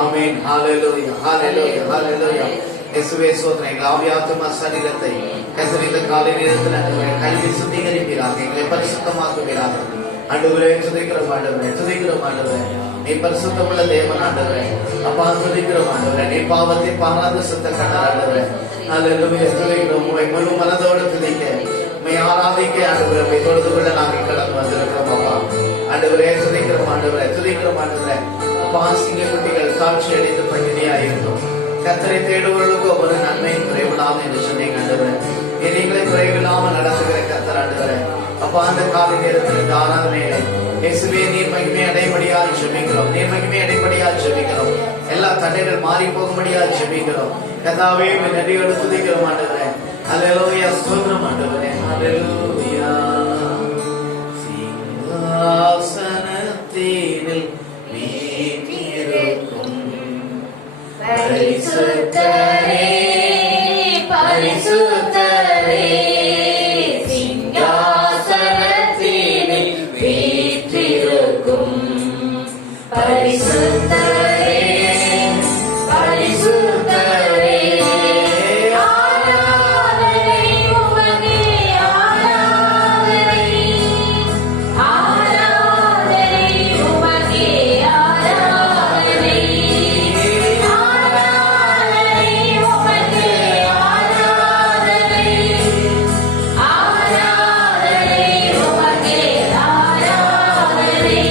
ஆமென். ஹalleluya, ஹalleluya, ஹalleluya. இயேசுவே ஸ்தோத்திரம். எங்கள் ஆவியாத்மா சரீரத்தை கர்த்தர் இந்த காலை நேரத்தில் கல்வி சுத்திகரிப்பீராக, எங்களை பரிசுத்தமாக்குவீராக. ஆண்டவரே துதிக்கிறோம், ஆண்டவரே துதிக்கிறோம், ஆண்டவரே நீ பரிசுத்தமுள்ள தேவன் ஆண்டவரே. அப்பா துதிக்கிறோம் ஆண்டவரே, நீ பாவத்தை பாராத சுத்த கடல் ஆண்டவரே. ஹalleluya துதிக்கிறோம். உம்மை முழு மனதோடு துதிக்க, உம்மை ஆராதிக்க ஆண்டவரே, உம்மை தொழுது கொள்ள நாங்கள் கடந்து வந்திருக்கிறோம். அப்பா ஆண்டவரே துதிக்கிறோம், ஆண்டவரே துதிக்கிறோம், ஆண்டவரே. அப்பா சிங்க குட்டிகள் தாட்சி அடைந்து பட்டினியா இருக்கும். கர்த்தரை தேடுவர்களுக்கு ஒவ்வொரு நன்மையும் குறைவிடாம என்று சொன்னீங்க ஆண்டவரே. நீங்களை குறைவில்லாமல் நடத்துகிற கர்த்தர் ஆண்டவரே. அப்பா அந்த காலை நேரத்தில் இந்த ஆராதனையில இயேசுவே நீர் மகிமை அடைபடியாக ஜெபிக்கிறோம், நீர் மகிமை அடைபடியாக ஜெபிக்கிறோம். எல்லா தடைகள் மாறி போகும்படியாக ஜெபிக்கிறோம். கர்த்தாவே நன்றியோடு துதிக்கிறோம் ஆண்டவரே. ஹல்லேலூயா ஸ்தோத்திரம் ஆண்டவரே. ஹல்லேலூயா. சிங்காசனத்தினில் வீற்றிருக்கும் பரிசுத்தரே, பரிசுத்தரே, சிங்காசனத்தினில் வீற்றிருக்கும் பரிசுத்தரே, பரிசுத்தரே, ஆராதனை உமக்கே, ஆராதனை, ஆராதனை உமக்கே, ஆராதனை, ஆராதனை உமக்கே, ஆராதனை, ஆராதனை உமக்கே, ஆராதனை.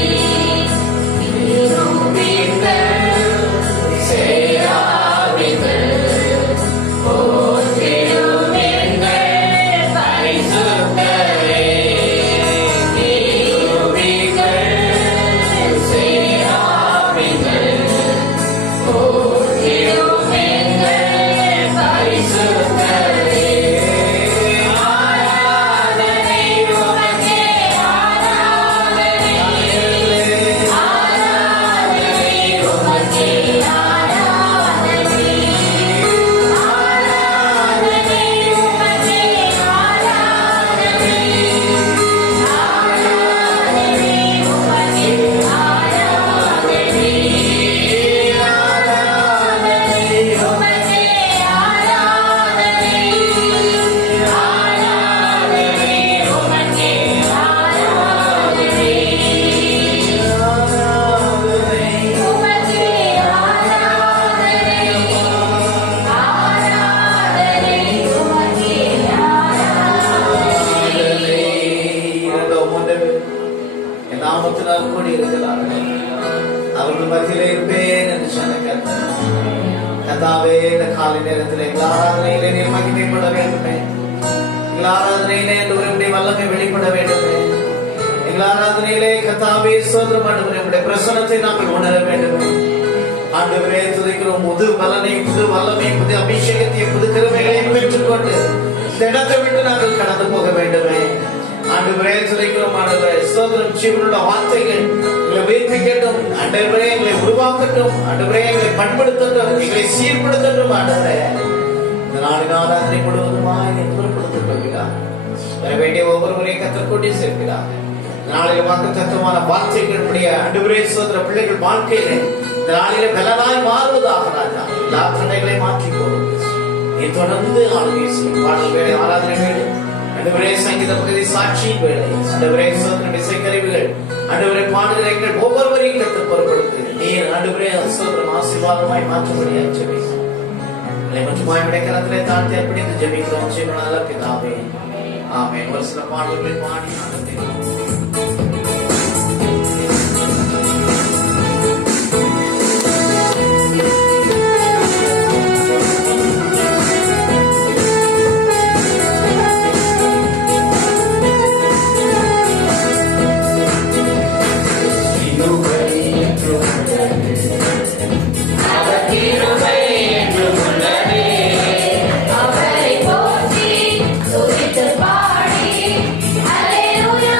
அவர்கள் மத்தியிலே இருப்பேன் என்று சொன்ன கர்த்தர். கர்த்தாவே இந்த காலை நேரத்தில் எங்கள் ஆராதனையிலே நீர் மகிமைப்பட வேண்டுமே, எங்கள் ஆராதனையிலே உம்முடைய வல்லமை வெளிப்பட வேண்டுமே, எங்கள் ஆராதனையிலே கர்த்தாவே ஸ்தோத்திரம் ஆண்டவரே, உம்முடைய பிரசன்னத்தை நாங்கள் உணர வேண்டுமே. ஆண்டவரே துதிக்கிறோம். புது பலனை, புது வல்லமை, புது அபிஷேகத்தை, புது கிருபைகளையும் பெற்றுக்கொண்டு இந்த இடத்தை விட்டு நாங்கள் கடந்து போக வேண்டுமே. ஆண்டவரே துதிக்கிறோம். ஆண்டவரே ஸ்தோத்திரம். ஜீவனுள்ள வார்த்தைகள் எங்களை உயிர்ப்பிக்கட்டும் ஆண்டவரே, எங்களை உருவாக்கட்டும் ஆண்டவரே, எங்களை பண்படுத்தட்டும், எங்களை சீர்படுத்தட்டும் ஆண்டவரே. இந்த நாளின் ஆராதனை முழுவதுமாய் என்னை பொருட்படுத்தப்படுகிறார். வர வேண்டிய ஒவ்வொருவரையும் கர்த்தர் கூட்டி சேர்க்கிறார். நாளில வாக்கு தத்துவமான வார்த்தைகள் உடைய ஆண்டவரே ஸ்தோத்திர பிள்ளைகள் வாழ்க்கையிலே இந்த நாளிலே பலனாய் மாறுவதாக ராஜா. எல்லா தடைகளை மாற்றிக் கொள்ளும். நீ தொடர்ந்து ஆளுகை செய்யும். பாடல் வேலை, ஆராதனை வேலை, ஆண்டவரே சங்கீத பகுதி சாட்சியின் வேலை, ஆண்டவரே ஸ்தோத்திரம் இசைக்கருவிகள், ஆண்டவரே பாடுகிற எங்கள் ஒவ்வொருவரையும் கர்த்தர் பொறுப்படுத்து. நீர் ஆண்டவரே ஸ்தோத்திரம் ஆசீர்வாதமாய் மாற்றும்படியாக ஜெபிக்கிறோம். மற்றுமாய் விடைக்கரத்திலே தாழ்த்தி அர்ப்பணித்து ஜெபிக்கிறோம். ஜீவனால பிதாவே ஆமென். ஒரு சில பாடல்களை பாடி ஆனந்திக்கிறோம். அவரை போற்றி துதித்து பாடி அல்லேலூயா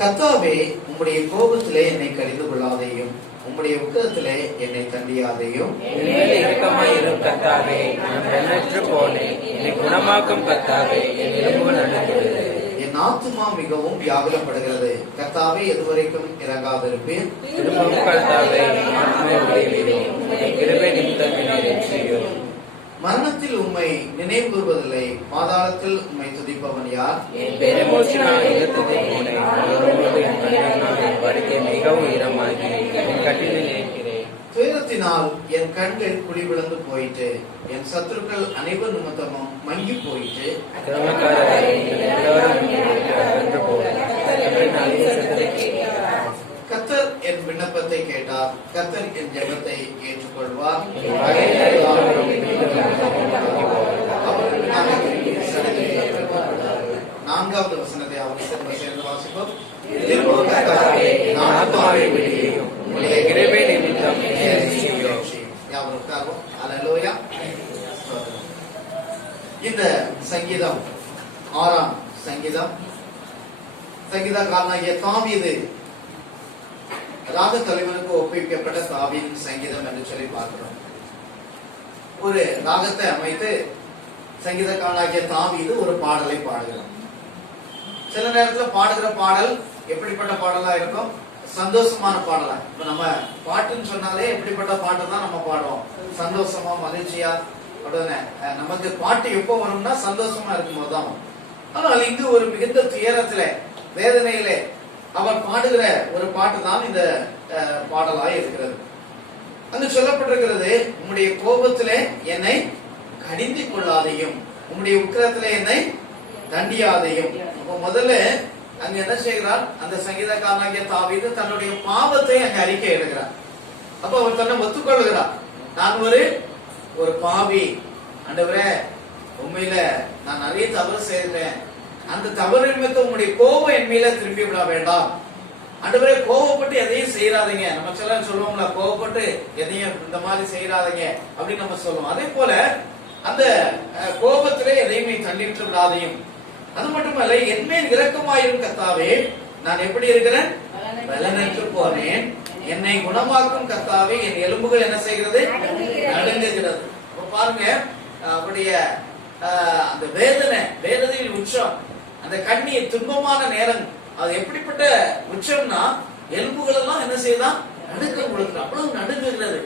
கர்த்தாவே, உம்முடைய கோபத்திலே என்னை கடிந்து கொள்ளாதையும், உம்முடைய உக்கிரத்திலே என்னை தண்டியாதையும். இரக்கமாயிரும் கர்த்தாவே, நான் பெண்ணற்று போனேன். என்னை குணமாக்கும் கர்த்தாவே, என் எலும்புகள் நடுங்குகிறது. என் ஆத்துமா மிகவும் வியாகுலப்படுகிறது. கர்த்தாவே, எதுவரைக்கும் இறங்காதிருப்பேன். திரும்பவும் கர்த்தாவே, என் ஆத்துமாவை விடுவியும். என் கிருபை நிமித்தம் என்னை இரட்சியும். மரணத்தில் உம்மை நினைவு கூர்வதில்லை, பாதாளத்தில் உம்மை துதிப்பவன் யார்? என் பெருமூச்சினால் இழுத்ததை போனேன். என் கண்ணினால் என் படுக்கை மிகவும் ஈரமாகி என் கட்டிலில் இருக்கிறேன். துயரத்தினால் என் கண்கள் குழி விழுந்து போயிட்டு, என் சத்துருக்கள் அனைவர் நிமித்தமும் மங்கி போயிட்டு. கர்த்தர் என் விண்ணப்பத்தை கேட்டார். கர்த்தர் என் ஜெபத்தை ஏற்றுக்கொள்வார். நான்காவது வசனத்தை அவர் சேர்ந்து வாசிப்போம். இந்த சங்கீதம் 6ஆம் சங்கீதம். சங்கீதக்காரனாகிய தாவீது ராக தலைவனுக்கு ஒப்புவிக்கப்பட்ட தாவீதின் சங்கீதம் என்று சொல்லி பார்க்கிறோம். ஒரு ராகத்தை அமைத்து சங்கீதக்காரனாகிய தாவீது ஒரு பாடலை பாடுகிறான். சில நேரத்தில் பாடுகிற பாடல் எப்படிப்பட்ட பாடலா இருக்கும்? சந்தோஷமான பாடலா. இப்ப நம்ம பாட்டுன்னு சொன்னாலே எப்படிப்பட்ட பாட்டு தான் நம்ம பாடுவோம், சந்தோஷமா மகிழ்ச்சியா அப்படிதானே. நமக்கு பாட்டு எப்போ வரும்னா சந்தோஷமா இருக்கும் போதுதான் வரும். ஆனால் இங்கு ஒரு மிகுந்த துயரத்திலே வேதனையிலே அவர் பாடுகிற ஒரு பாட்டு தான் இந்த பாடலாய் இருக்கிறது. அங்கு சொல்லப்பட்டிருக்கிறது, உம்முடைய கோபத்திலே என்னை கடிந்து கொள்ளாதையும், உம்முடைய உக்கிரத்திலே என்னை தண்டியாதையும். அப்போ முதல்ல அங்க என்ன செய்கிறார், அந்த சங்கீதக்காரனாகிய தாவீது தன்னுடைய பாவத்தை அங்க அறிக்கை எடுக்கிறார். அப்ப அவர் தன்னை ஒத்துக்கொள்கிறார், நான் ஒரு பாவி ஆண்டவரே, உண்மையில நான் நிறைய தவறு செய்தேன், அந்த தவறு நிமித்தம் உங்களுடைய கோபம் என் மேல திரும்பி விட வேண்டாம் ஆண்டவரே, கோபப்பட்டு எதையும் செய்யறாதீங்க. நம்ம சில சொல்லுவோம்ல, கோபப்பட்டு எதையும் இந்த மாதிரி செய்யறாதீங்க அப்படின்னு நம்ம சொல்லுவோம். அதே போல அந்த கோபத்திலே எதையுமே தள்ளிட்டு விடாதையும், அது மட்டுமல்ல என்மேல் இரக்கமாயிரும் கர்த்தாவே, நான் எப்படி இருக்கிறேன், பலனற்று போனேன், என்னை குணமாக்கும் கர்த்தாவே, என் எலும்புகள் என்ன செய்கிறது, நடுங்குகிறது. பாருங்க அவருடைய அந்த வேதனையின் உச்சம், அந்த கண்ணீர் துன்பமான நேரம், அது எப்படிப்பட்ட உச்சம்னா எலும்புகள் எல்லாம் என்ன செய்யலாம், நடுக்கம் கொடுக்கிறது, அவ்வளவு நடுங்குகிறது,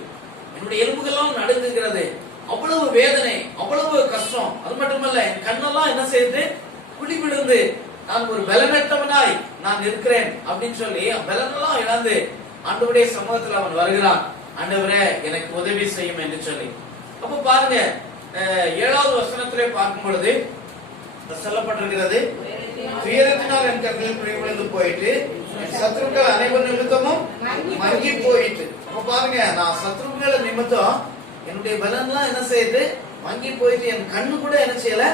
என்னுடைய எலும்புகள் எல்லாம் நடுங்குகிறது, அவ்வளவு வேதனை, அவ்வளவு கஷ்டம். அது மட்டுமல்ல என் கண்ணெல்லாம் என்ன செய்யுது, குழி விழுந்து, நான் ஒரு பலனற்றவனாய் நான் இருக்கிறேன் அப்படின்னு சொல்லி பலனெல்லாம் இழந்து ஆண்டவருடைய சமூகத்தில் அவன் வருகிறான். ஆண்டவரே எனக்கு உதவி செய்யும் என்று சொல்லி. அப்ப பாருங்க 7வது வசனத்திலே பார்க்கும் பொழுது சொல்லப்பட்டிருக்கிறது, துயரத்தினால் என் கண்களில் குழி விழுந்து போயிட்டு, சத்ருக்கள் அனைவர் நிமித்தமும் மங்கி போயிட்டு. அப்ப பாருங்க, நான் சத்ருக்கள் நிமித்தம் என்னுடைய பலன்லாம் என்ன செய்யுது, மங்கி போயிட்டு, என் கண்ணு கூட என்ன செய்யல,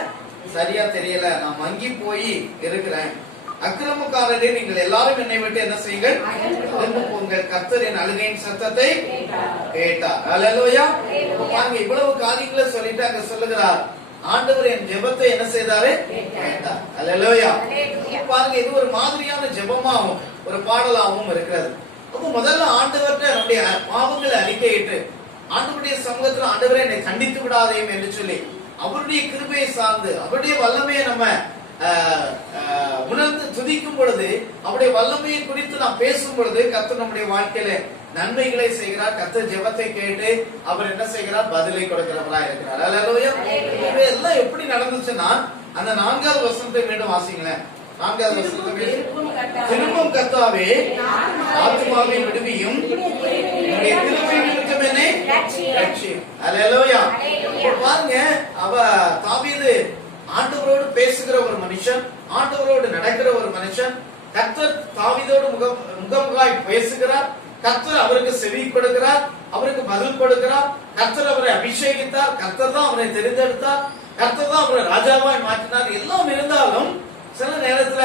சரியா தெரியல, நான் மங்கி போய் இருக்கிறேன். அக்கிரமக்காரரே, நீங்கள் எல்லாரும் என்னை விட்டு என்ன செய்யுங்கள், எழுந்து போங்கள், கர்த்தர் என் அழுகையின் சத்தத்தை கேட்டார். அல்லேலூயா. பாருங்க, இவ்வளவு காரியங்களை சொல்லிட்டு அங்க சொல்லுகிறார், ஆண்டவர் என் ஜெபத்தை என்ன செய்தாரு, கேட்டார். அல்லேலூயா. பாருங்க, இது ஒரு மாதிரியான ஜெபமாவும் ஒரு பாடலாகவும் இருக்கிறது. அப்ப முதல்ல ஆண்டவர்கிட்ட நம்முடைய பாவங்களை அறிக்கையிட்டு ஆண்டவருடைய சமூகத்துல, ஆண்டவரே என்னை கண்டித்து விடாதேயும் என்று சொல்லி அவருடைய கிருபையை சார்ந்து அவருடைய வல்லமையை நம்ம உணர்ந்து துதிக்கும் பொழுது, அவருடைய வல்லமையை குறித்து நாம் பேசும் பொழுது, கர்த்தர் நம்முடைய வாழ்க்கையில நன்மைகளை செய்கிறார். கர்த்தர் ஜெபத்தை கேட்டு அவர் என்ன செய்கிறார், பதிலை கொடுக்கிறவரா இருக்கிறார். அல்லேலூயா. இதெல்லாம் எப்படி நடந்துச்சுன்னா, அந்த 4வது வசனத்தை மீண்டும் வாசிங்களேன். 4வது வசனத்தை திரும்பும் கர்த்தாவே, ஆத்துமாவை விடுவியும், உம்முடைய கிருபை நிமித்தம் என்னை ரட்சியும். அல்லேலூயா. பாருங்க, அவ தாவீது ஆண்டவரோடு பேசுகிற ஒரு மனுஷன், ஆண்டவரோடு நடக்கிற ஒரு மனுஷன். கர்த்தர் தாவீதோடு முகமுகாய் பேசுகிறார், கர்த்தர் அவருக்கு செவி கொடுக்கிறார், அவருக்கு பதில் கொடுக்கிறார், கர்த்தர் அவரை அபிஷேகித்தார், கர்த்தர் தான் அவரை தெரிந்தெடுத்தார், கர்த்தர் தான் அவரை ராஜாவாய் மாற்றினார். எல்லாம் இருந்தாலும் சில நேரத்துல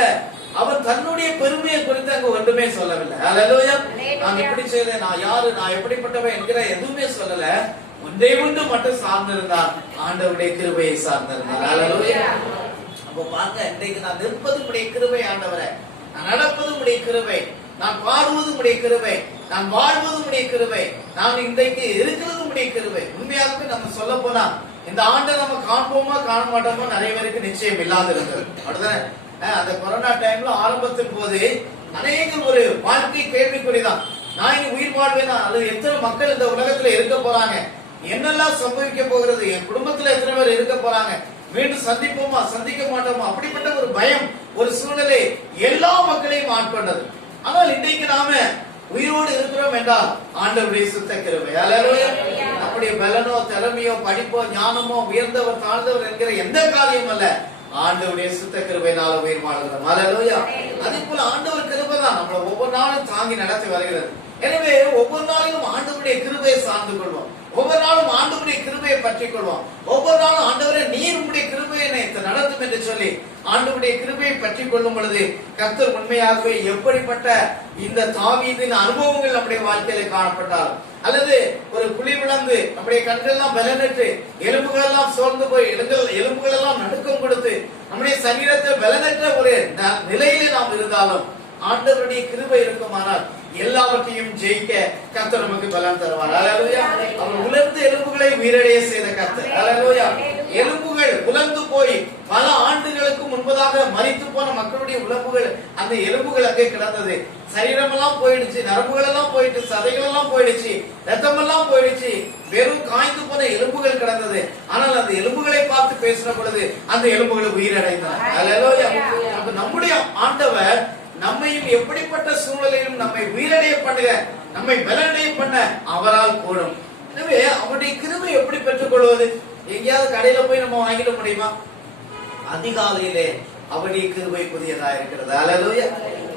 அவர் தன்னுடைய பெருமையை குறித்து அங்க ஒன்றுமே சொல்லவில்லை. அல்லேலூயா. நான் எப்படி செய்தேன், நான் யாரு, நான் எப்படிப்பட்டவன் என்கிற எதுவுமே சொல்லல. ஒன்றே ஒன்று மட்டும் சார்ந்திருந்தார், ஆண்டவருடைய கிருபையை சார்ந்திருந்தார். அல்லேலூயா. அப்ப பாருங்க, இன்றைக்கு நான் நிற்பது உடைய கிருபை ஆண்டவரே, நான் நடப்பது உடைய கிருபை, நான் பாடுவது உடைய கிருபை, நான் வாழ்வது உடைய கிருபை, நான் இன்றைக்கு இருக்கிறது உடைய கிருபை. உண்மையாகவே நம்ம சொல்ல போனா இந்த ஆண்டை நம்ம காண்போமா காண மாட்டோமோ நிறைய பேருக்கு நிச்சயம் இல்லாத இருந்தது. அப்படிதானே? அந்த கொரோனா டைம்ல ஆரம்பத்தின் போது அநேக ஒரு வாழ்க்கை கேள்விக்குறிதான். நான் இனி உயிர் வாழ்வேனா, அல்லது எத்தனை மக்கள் இந்த உலகத்துல இருக்க போறாங்க, என்னெல்லாம் சம்பவிக்க போகிறது, என் குடும்பத்துல எத்தனை பேர் இருக்க போறாங்க, மீண்டும் சந்திப்போமா சந்திக்க மாட்டோமா, அப்படிப்பட்ட ஒரு பயம், ஒரு சூழ்நிலை எல்லா மக்களையும் ஆட்கொண்டது. ஆனால் இன்றைக்கு நாம உயிரோடு இருக்கிறோம் என்றால் ஆண்டவருடைய சுத்த கிருபை. அல்லேலூயா. நம்முடைய பலனோ திறமையோ படிப்போ ஞானமோ உயர்ந்தவர் தாழ்ந்தவர் என்கிற எந்த காரியம் அல்ல, ஆண்டவருடைய சுத்த கிருபையினால உயிர் வாழ்கிறோம். அல்லேலூயா. அதே போல ஆண்டவர் கிருபை தான் நம்மளை ஒவ்வொரு நாளும் தாங்கி நடத்தி வருகிறது. எனவே ஒவ்வொரு நாளிலும் ஆண்டவருடைய கிருபையை சார்ந்து கொள்வோம், ஒவ்வொரு நாளும் ஆண்டவருடைய கிருபையை பற்றிக் கொள்வோம், ஒவ்வொரு நாளும் ஆண்டவரே நீர் உம்முடைய கிருபையை நடத்தும் என்று சொல்லி ஆண்டவருடைய கிருபையை பற்றிக் கொள்ளும் பொழுது கர்த்தர் உண்மையாகவே எப்படிப்பட்ட இந்த தாவீதின் அனுபவங்கள் நம்முடைய வாழ்க்கையில காணப்பட்டால், அல்லது ஒரு குழி விழுந்து நம்முடைய கண்கள் எல்லாம் பலனற்று எலும்புகள் எல்லாம் சோர்ந்து போய் எலும்புகள் எல்லாம் நடுக்கம் கொடுத்து நம்முடைய சரீரத்தை பலனற்ற ஒரு நிலையிலே நாம் இருந்தாலும் ஆண்டவருடைய கிருபை இருக்குமானால் எல்லாவற்றையும் ஜெயிக்க கர்த்தர் நமக்கு பலன் தருவார். அல்லேலூயா. அவர் உலர்ந்த எலும்புகளை உயிரடைய செய்த கர்த்தர். அல்லேலூயா. எலும்புகள் உலர்ந்து போய் பல ஆண்டுகளுக்கு முன்பதாக மரித்து போன மக்களுடைய உலம்புகள், அந்த எலும்புகள் அங்கே கிடந்தது. சரீரம் எல்லாம் போயிடுச்சு, நரம்புகள் எல்லாம் போயிட்டு, சதைகள் எல்லாம் போயிடுச்சு, ரத்தம் எல்லாம் போயிடுச்சு, வெறும் காய்ந்து போன எலும்புகள் கிடந்தது. ஆனால் அந்த எலும்புகளை பார்த்து பேசின பொழுது அந்த எலும்புகள் உயிரடைந்தன. அல்லேலூயா. அப்ப நம்முடைய ஆண்டவர் நம்மையும் எப்படிப்பட்ட சூழ்நிலையிலும் நம்மை உயிரடைய பண்ணுக, நம்மை பலனடைய பண்ண அவரால் கூடும். எனவே அவருடைய கிருபை எப்படி பெற்றுக் கொள்வது? எங்கேயாவது கடையில போய் நம்ம வாங்கிட முடியுமா? அதிகாலையிலே அவருடைய கிருபை புதியதா இருக்கிறது. அல்லேலூயா.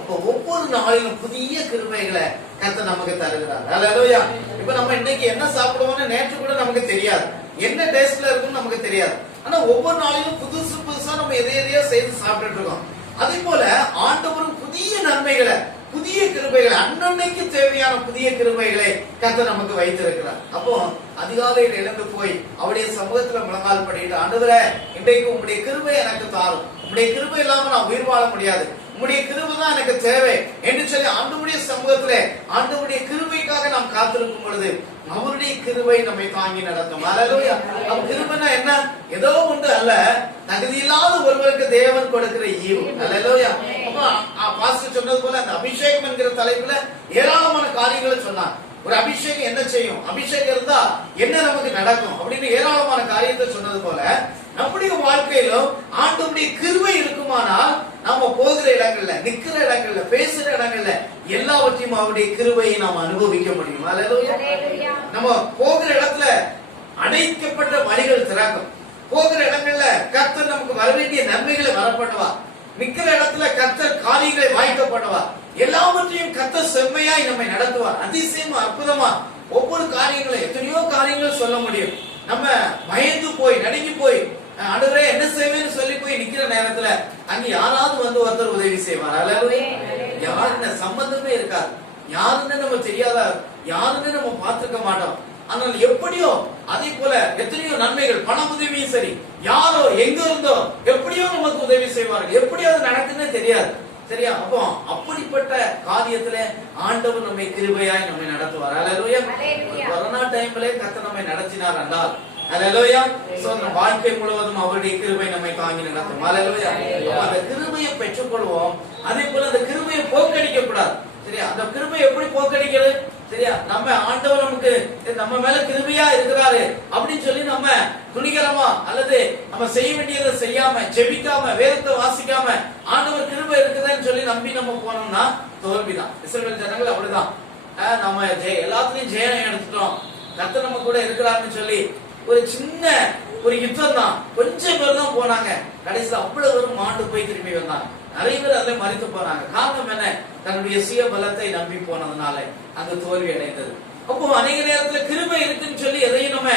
அப்ப ஒவ்வொரு நாளிலும் புதிய கிருபைகளை கர்த்தர் நமக்கு தருகிறார். அல்லேலூயா. இப்ப நம்ம இன்னைக்கு என்ன சாப்பிடுவோம்னு நேற்று கூட நமக்கு தெரியாது, என்ன டேஸ்ட்ல இருக்குன்னு நமக்கு தெரியாது. ஆனா ஒவ்வொரு நாளிலும் புதுசு புதுசா நம்ம எதையோ செய்து சாப்பிட்டு இருக்கோம். அதே போல ஆண்டவரும் புதிய நன்மைகளை, புதிய கிருபைகளை, அன்னன்னைக்கு தேவையான புதிய கிருபைகளை கர்த்தர் நமக்கு வைத்திருக்கிறார். அப்போ அதிகாலையில் எழுந்து போய் அவருடைய சமூகத்துல முழங்கால் படிட்டு, ஆண்டவரே இன்றைக்கு உங்களுடைய கிருபை எனக்கு தாரும், உங்களுடைய கிருபை இல்லாம நான் உயிர் வாழ முடியாது, உங்களுடைய கிருபை தான் எனக்கு தேவை என்று சொல்லி ஆண்டவருடைய சமூகத்திலே ஆண்டவருடைய கிருபைக்காக நாம் காத்திருக்கும் பொழுது அவருடைய கிருபை நம்மை தாங்கி நடத்தும். அல்லேலூயா. நம்ம கிருபைனா என்ன? ஏதோ ஒன்று அல்ல, தகுதியில்லாத ஒருவருக்கு தேவன் கொடுக்கிற ஈவு. அல்லேலூயா. அப்ப பாஸ்டர் சொன்னது போல அந்த அபிஷேகம் என்கிற தலைப்புல ஏராளமான காரியங்களை சொன்னார். ஒரு அபிஷேகம் என்ன செய்யும், அபிஷேகம் இருந்தா என்ன நமக்கு நடக்கும் அப்படின்னு ஏராளமான காரியத்தை சொன்னது போல நம்முடைய வாழ்க்கையிலும் ஆண்டவருடைய கிருபை இருக்குமானால் நாம போகிற இடங்கள்ல, நிக்கிற இடங்கள்ல, பேசுற இடங்கள்ல எல்லாவற்றையும் அவருடைய கிருபையை நாம் அனுபவிக்க முடியும். அல்லேலூயா. நம்ம போகிற இடத்துல அடைக்கப்பட்ட வழிகள் திறக்கும். போகிற இடங்கள்ல கர்த்தர் நமக்கு வர வேண்டிய நன்மைகளை வரப்படுவார். நிக்கிற இடத்துல கர்த்தர் காரியங்களை வாய்க்கப்படுவார். எல்லாவற்றையும் கர்த்தர் செம்மையாய் நம்மை நடத்துவார். அதிசயமா, அற்புதமா ஒவ்வொரு காரியங்களும், எத்தனையோ காரியங்கள் சொல்ல முடியும். நம்ம பயந்து போய் நடுங்கி போய் ஆண்டவரே என்ன செய்வேன்னு சொல்லி போய் நிக்கிற நேரத்துல அங்க யாராவது வந்து ஒருத்தர் உதவி செய்வார். அல்லேலூயா. யாருன்னு சம்பந்தமே இருக்காது, யாருன்னு நம்ம தெரியாத, யாருன்னு நம்ம பார்த்திருக்க மாட்டோம். ஆனால் எப்படியோ அதே போல எத்தனையோ நன்மைகள், பண உதவியும் சரி, யாரோ எங்க இருந்தோ எப்படியோ நமக்கு உதவி செய்வார்கள். எப்படியோ அது நடக்குன்னு தெரியாது. சரியா? அப்போ அப்படிப்பட்ட காரியத்துல ஆண்டவர் நம்மை கிருபையாய் நம்மை நடத்துவார். அல்லேலூயா. கொரோனா டைம்ல கர்த்தர் நம்மை நடத்தினார் என்றால் அல்லேலூயா. சோ நம்ம வாழ்க்கை முழுவதும் அவருடைய கிருபை நம்மை தாங்கி நடத்தும். அல்லேலூயா. அந்த கிருபையை பெற்றுக்கொள்வோம். அதே போல அந்த கிருபையை போக்கடிக்க கூடாது. சரியா? அந்த கிருபை எப்படி போக்கடிக்கிறது? சரியா? நம்ம ஆண்டவர் நமக்கு நம்ம மேல கிருபையா இருக்கிறாரு அப்படின்னு சொல்லி நம்ம துணிகரமா அல்லது நம்ம செய்ய வேண்டியதை செய்யாம, ஜெபிக்காம, வேதத்தை வாசிக்காம ஆண்டவர் கிருபை இருக்குதுன்னு சொல்லி நம்பி நம்ம போனோம்னா தோல்விதான். இஸ்ரவேல் ஜனங்கள் அப்படிதான். நம்ம எல்லாத்துலயும் ஜெயம் எடுத்துட்டோம், கர்த்தர் நம்ம கூட இருக்கிறாருன்னு சொல்லி ஒரு சின்ன ஒரு யுத்தம் தான், கொஞ்சம் பேர் தான் போனாங்க. கடைசியில் அவ்வளவு பேரும் மாண்டு போய் திரும்பி வந்தாங்க. நிறைய பேர் அதில் மறித்து போனாங்க. காரணம் என்ன? தன்னுடைய சுய பலத்தை நம்பி போனதுனால அந்த தோல்வி அடைந்தது. அப்போ அநேக நேரத்துல கிருபை இருக்குன்னு சொல்லி எதையும் நம்ம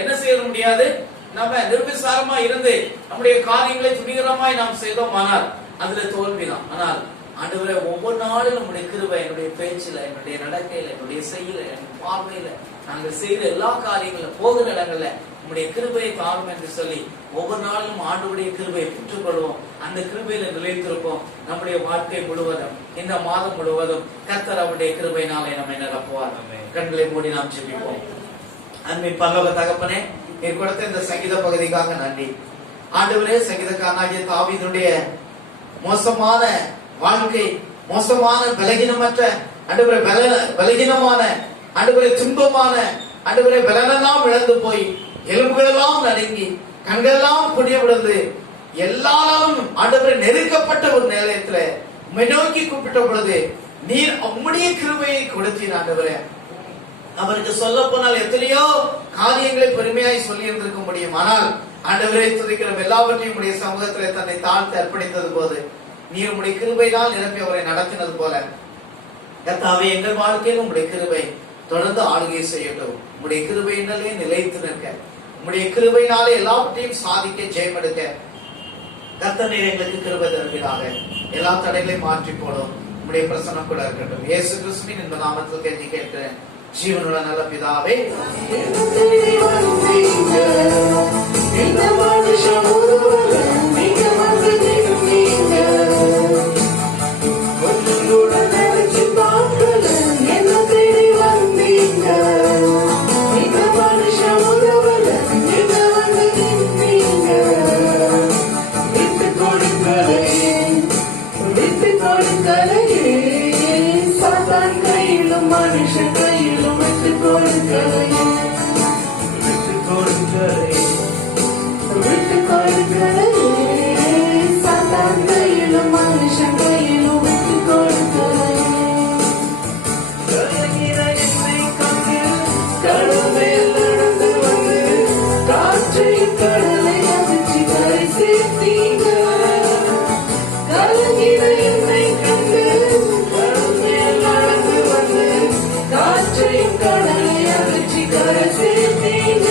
என்ன செய்ய முடியாது. நம்ம நிர்விசாரமா இருந்து நம்முடைய காரியங்களை துணிகரமாய் நாம் செய்தோமானால் அதுல தோல்விதான். ஆனால் ஆண்டவரே ஒவ்வொரு நாளும் நம்முடைய கிருபை என்னுடைய பேச்சுல, என்னுடைய நடக்கையில, என்னுடைய செய்யல, என் பார்வையில, நாங்கள் செய்யற எல்லா காரியங்களும், போகிற இடங்கள்ல நம்முடைய கிருபையை தாரும் என்று சொல்லி ஒவ்வொரு நாளும் ஆண்டவருடைய கிருபையை பெற்றுக்கொள்வோம். அந்த கிருபையில நிலைத்திருப்போம். நம்முடைய வாழ்க்கை முழுவதும், இந்த மாதம் முழுவதும் கர்த்தர் அவருடைய கிருபையினாலே நம்மை நிரப்புவார். கண்களை மூடி நாம் ஜெபிப்போம். அன்பின் பரலோக தகப்பனே, நீர் கொடுத்த இந்த சங்கீத பகுதிக்காக நன்றி. ஆண்டவரே, சங்கீதக்காரனாகிய தாவீதுடைய மோசமான வாழ்க்கை, மோசமான பலகீனமற்ற ஆண்டவரே, பலகீனமான ஆண்டவரே, துன்பமான ஆண்டவரே, பலனெல்லாம் இழந்து போய் எலும்புகள் எல்லாம் நடுங்கி கண்களெல்லாம் குடிய விழுந்து எல்லாரும் ஆண்டவரே நெருக்கப்பட்ட ஒரு நேரத்துல உம்மை நோக்கி கூப்பிட்ட பொழுது நீர் உம்முடைய கிருபையை கொடுத்தீர். ஆண்டவரே, அவருக்கு சொல்ல போனால் எத்தனையோ காரியங்களை பெருமையாய் சொல்லி இருந்திருக்க முடியும். ஆனால் ஆண்டவரை துதிக்கிற எல்லாவற்றையும் உடைய சமூகத்திலே தன்னை தாழ்த்து அர்ப்பணித்தது போது நீர் உம்முடைய கிருபையினால் நிரப்பி அவரை நடத்தினது போல கர்த்தாவே, எங்கள் வாழ்க்கையில் உம்முடைய கிருபை தொடர்ந்து ஆளுகை செய்யட்டும். உம்முடைய கிருபையினாலே நிலைத்து நிற்க, உம்முடைய கிருபையினாலே எல்லாவற்றையும் சாதிக்க, ஜெயம் எடுக்க கர்த்தர் நீர் எங்களுக்கு கிருபை தருவீராக. எல்லா தடைகளையும் மாற்றி போடும். உம்முடைய பிரசன்னம் கூட இருக்கட்டும். இயேசு கிறிஸ்துவின் இந்த நாமத்தில் கெஞ்சி கேட்கிறேன் ஜீவனுள்ள நல்ல பிதாவே. What you gonna do? கொடுக்கலையே விட்டு கொடுக்கலையே விட்டு கொடுக்கலையே சாத்தான் கையிலும் மனுஷன் கையிலும் விட்டு கொடுக்கலையே கலங்கிற என்னை கண்டு கடல் மேல் நடந்து வந்து காற்றையும் கடலை அவிழ்ச்சி கரை சேர்த்தீங்க கலங்கிற என்னை கண்டு கடல் மேல் நடந்து வந்து காற்றையும் கடலை அவிழ்ச்சி கரை சேர்த்தீங்க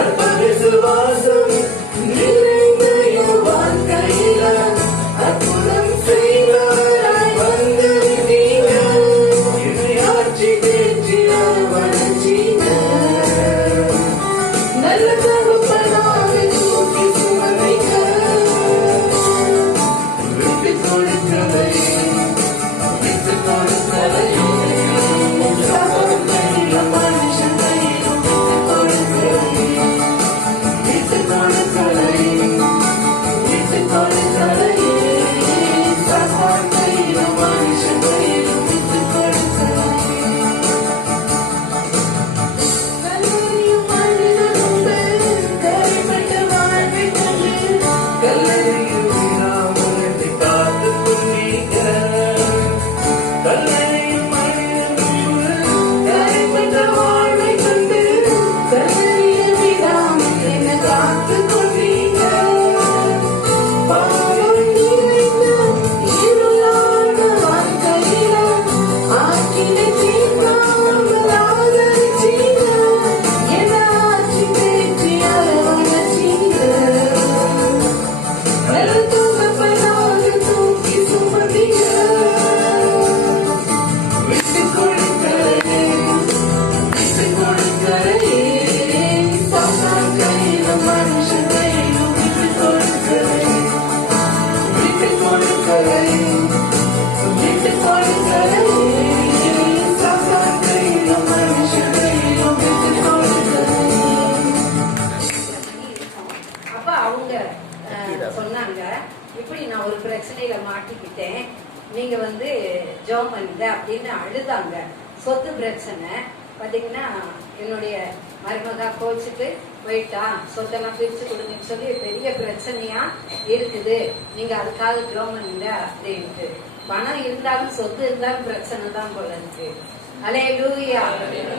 அற்ப விசுவாசம் நிறைந்த யோவான் கையில அற்புதம் செய்தவராய் வந்திருந்தீங்க என்னை ஆட்சி தேற்றி அரவணைச்சீங்க நல்ல தகப்பனாக தூக்கி சுமந்தீங்க விட்டு கொடுக்கலையே விட்டு கொடுக்கலையே சாத்தான் கையிலும் மனுஷன் கையிலும் விட்டு கொடுக்கலையே விட்டு கொடுக்கலையே சாத்தான் கையிலும் மனுஷன் கையிலும் விட்டு கொடுக்கலையே கல்லறியும் மனிதனுண்டு கரைப்பட்ட வாழ்வை கண்டு கல்லறையில் விழாமல் என்னை காத்துக் கொண்டீங்க கல்லறையில் மனிதனுண்டு கரைப்பட்ட வாழ்வை கண்டு கல்லறியில் விடாமல் என்னை காத்துக் கொண்டீங்க பாவம் நிறைந்த இருளான வாழ்க்கையில ஆக்கினை தீர்க்காமல் ஆதரிச்சீங்க என்னை ஆட்சி தேற்றி அரவணைச்சீங்க நல்ல தகப்பனாக தூக்கி சுமந்தீங்க விட்டு கொடுக்கலையே விட்டு கொடுக்கலையே சாத்தான் கையிலும் மனுஷன் கையிலும் விட்டு கொடுக்கலையே விட்டு கொடுக்கலையே விட்டு கொடுக்கலையே சாத்தான் கையிலும் மனுஷன் கையிலும் விட்டு கொடுக்கலையே அப்ப அவங்க சொன்னாங்க இப்படி நான் ஒரு பிரச்சனையில மாட்டிக்கிட்டேன் நீங்க வந்து ஜோம் பண்ணுங்க அப்படின்னு அழுதாங்க சொத்து பிரச்சனை பாத்தீங்கன்னா என்னுடைய மருமகா கோச்சுட்டு போயிட்டா சொத்தெல்லாம் பிரிச்சு கொடுங்கன்னு சொல்லி பெரிய பிரச்சனையா இருக்குது நீங்க அதுக்காக ஜோம் பண்ணுங்க அப்படின்ட்டு பணம் இருந்தாலும் சொத்து இருந்தாலும் பிரச்சனை தான் போல இருக்கு அல்லேலூயா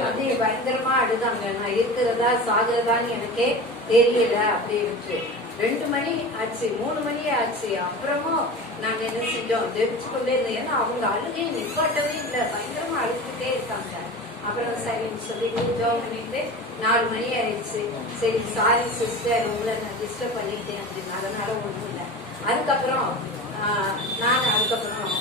அது பயங்கரமா அழுதாங்க நான் இருக்கிறதா சாகிறதான்னு எனக்கே தெரியல அப்படின்ட்டு 2 மணி ஆச்சு 3 மணி ஆச்சு அப்புறமும் நாங்க என்ன செஞ்சோம் ஜெபிச்சு கொண்டே இருந்தோம் ஏன்னா அவங்க அழுகையை நிப்பாட்டவே இல்லை பயங்கரமா அழுதுகிட்டே இருக்காங்க அப்புறம் சரின்னு சொல்லிட்டு ஜோம் பண்ணிட்டு 4 மணி ஆயிடுச்சு சரி சாரி சிஸ்டர் உங்களை நான் டிஸ்டர்ப் பண்ணிட்டேன் அப்படின்னு அதனால ஒண்ணும் இல்லை அதுக்கப்புறம் அதுக்கப்புறம்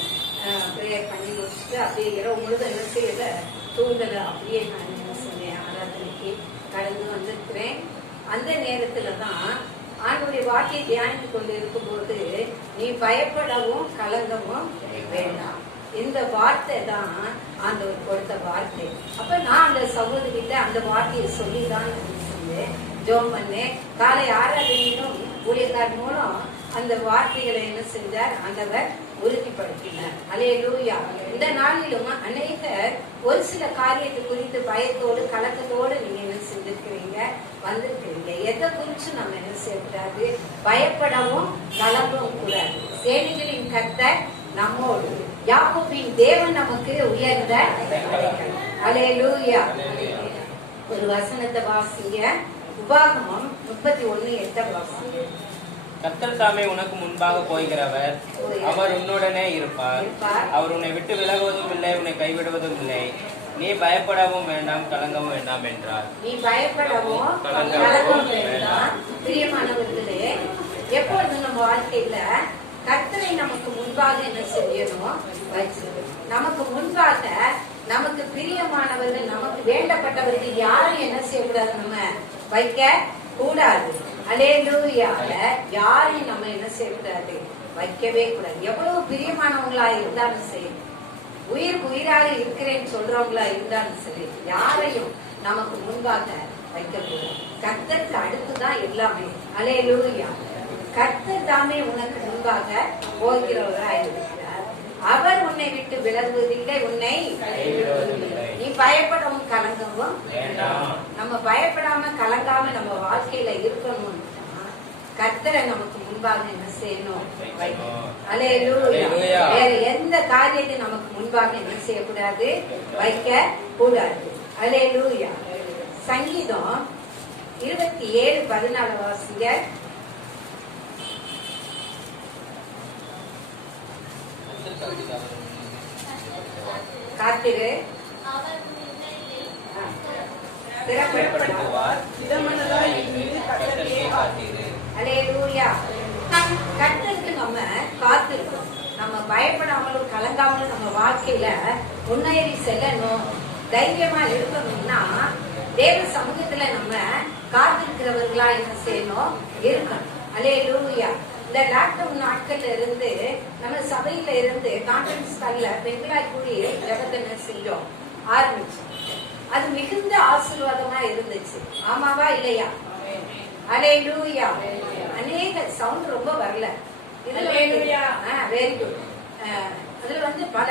ப்ரேயர் பண்ணி முடிச்சுட்டு அப்படியே இரவு முழுதும் என்ன செய்யல தூங்கல அப்படியே நான் என்ன சொன்னேன் ஆராதனைக்கு கடந்து வந்திருக்கிறேன் அந்த நேரத்துலதான் ஆண்டவருடைய வார்த்தையை தியானித்து கொண்டு இருக்கும்போது நீ பயப்படவும் கலங்கவும் வேண்டாம் இந்த வார்த்தை தான் ஆண்டவர் கொடுத்த வார்த்தை அப்ப நான் அந்த சகோதரிகிட்ட அந்த வார்த்தையை சொல்லிதான் சொன்னேன் ஜோம் பண்ணேன் காலை ஆராதனையிலும் ஊழியக்கார் மூலம் அந்த வார்த்தைகளை என்ன செஞ்சார் ஆண்டவர் உறுதிப்படுத்தினார் அல்லேலூயா இந்த நாளிலும் அநேகர் ஒரு சில காரியத்தை குறித்து பயத்தோடு கலக்கத்தோடு நீங்க என்ன செஞ்சிருக்கிறீங்க வந்திருக்கிறீங்க எதை குறிச்சு நம்ம என்ன செய்யக்கூடாது பயப்படவும் கலங்கவும் கூடாது சேனைகளின் கர்த்தர் நம்மோடு யாக்கோபின் தேவன் நமக்கு உயர்ந்த அல்லேலூயா ஒரு வசனத்தை வாசிங்க உபாகமம் 31:8 வாசிங்க கர்த்தர் தாமே உனக்கு முன்பாக போகிறவர் அவர் உன்னுடனே இருப்பார் அவர் உன்னை விட்டு விலகுவதும் இல்லை உன்னை கைவிடுவதும் இல்லை நீ பயப்படவும் வேண்டாம் கலங்கவும் வேண்டாம் என்றார் நீ பயப்படவும் கலங்கவும் வேண்டாம் பிரியமானவர்களே எப்பொழுது நம்ம வாழ்க்கையில கர்த்தரை நமக்கு முன்பாக என்ன செய்யணும் வச்சு நமக்கு முன்பாக நமக்கு பிரியமானவர்கள் நமக்கு வேண்டப்பட்டவர்கள் யாரும் என்ன செய்யக்கூடாது நம்ம வைக்க கூடாது அல்லேலூயா யாரையும் நம்ம என்ன செய்யக்கூடாது வைக்கவே கூடாது எவ்வளவு பிரியமானவங்களா இருந்தாலும் சரி உயிராக இருக்கிறேன்னு சொல்றவங்களா இருந்தாலும் சரி யாரையும் நமக்கு முன்பாக வைக்கக்கூடாது கர்த்தருக்கு அடுத்துதான் எல்லாமே அல்லேலூயா கர்த்தர் தாமே உனக்கு முன்பாக போகிறவராய் இருக்கிறார் அவர் உன்னை விட்டு விலகுவதில்லை, உன்னை கைவிடுவதில்லை. நீ பயப்படவும் கலங்கவும் வேண்டாம். நம்ம பயப்படாம கலங்காம நம்ம வாழ்க்கையில இருக்கணும்னா கர்த்தரை நமக்கு முன்பாக என்ன செய்யணும்? வைக்கணும். அல்லேலூயா. அல்லேலூயா. வேற எந்த காரியத்தையும் நமக்கு முன்பாக என்ன செய்யக்கூடாது? வைக்க கூடாது. அல்லேலூயா. சங்கீதம் 27:14 வாசிங்க. காத்திரு, சிறப்படுத்துவார். இதமனதாய் இருந்து கர்த்தருக்கே காத்தீரு. அல்லேலூயா. கர்த்தருக்கு நம்ம காத்திருக்கோம். நம்ம பயப்படாமலும் கலங்காமலும் நம்ம வாழ்க்கையில முன்னேறி செல்லணும், தைரியமா இருக்கணும்னா தேவ சமூகத்துல நம்ம காத்திருக்கிறவர்களா என்ன செய்யணும்? இருக்கணும். அல்லேலூயா. இந்த லாக்டவுன் நாட்கள்ல இருந்து நம்ம சபையில இருந்து கான்ஃபரன்ஸ் கால்ல பெண்களாய் கூடி ஜெபத்தை செஞ்சோம், ஆரம்பிச்சோம். அது மிகுந்த ஆசீர்வாதமா இருந்துச்சு. ஆமாவா இல்லையா? அல்லேலூயா. அநேக சவுண்ட் ரொம்ப வரல இதுல. Very good. அதுல வந்து பல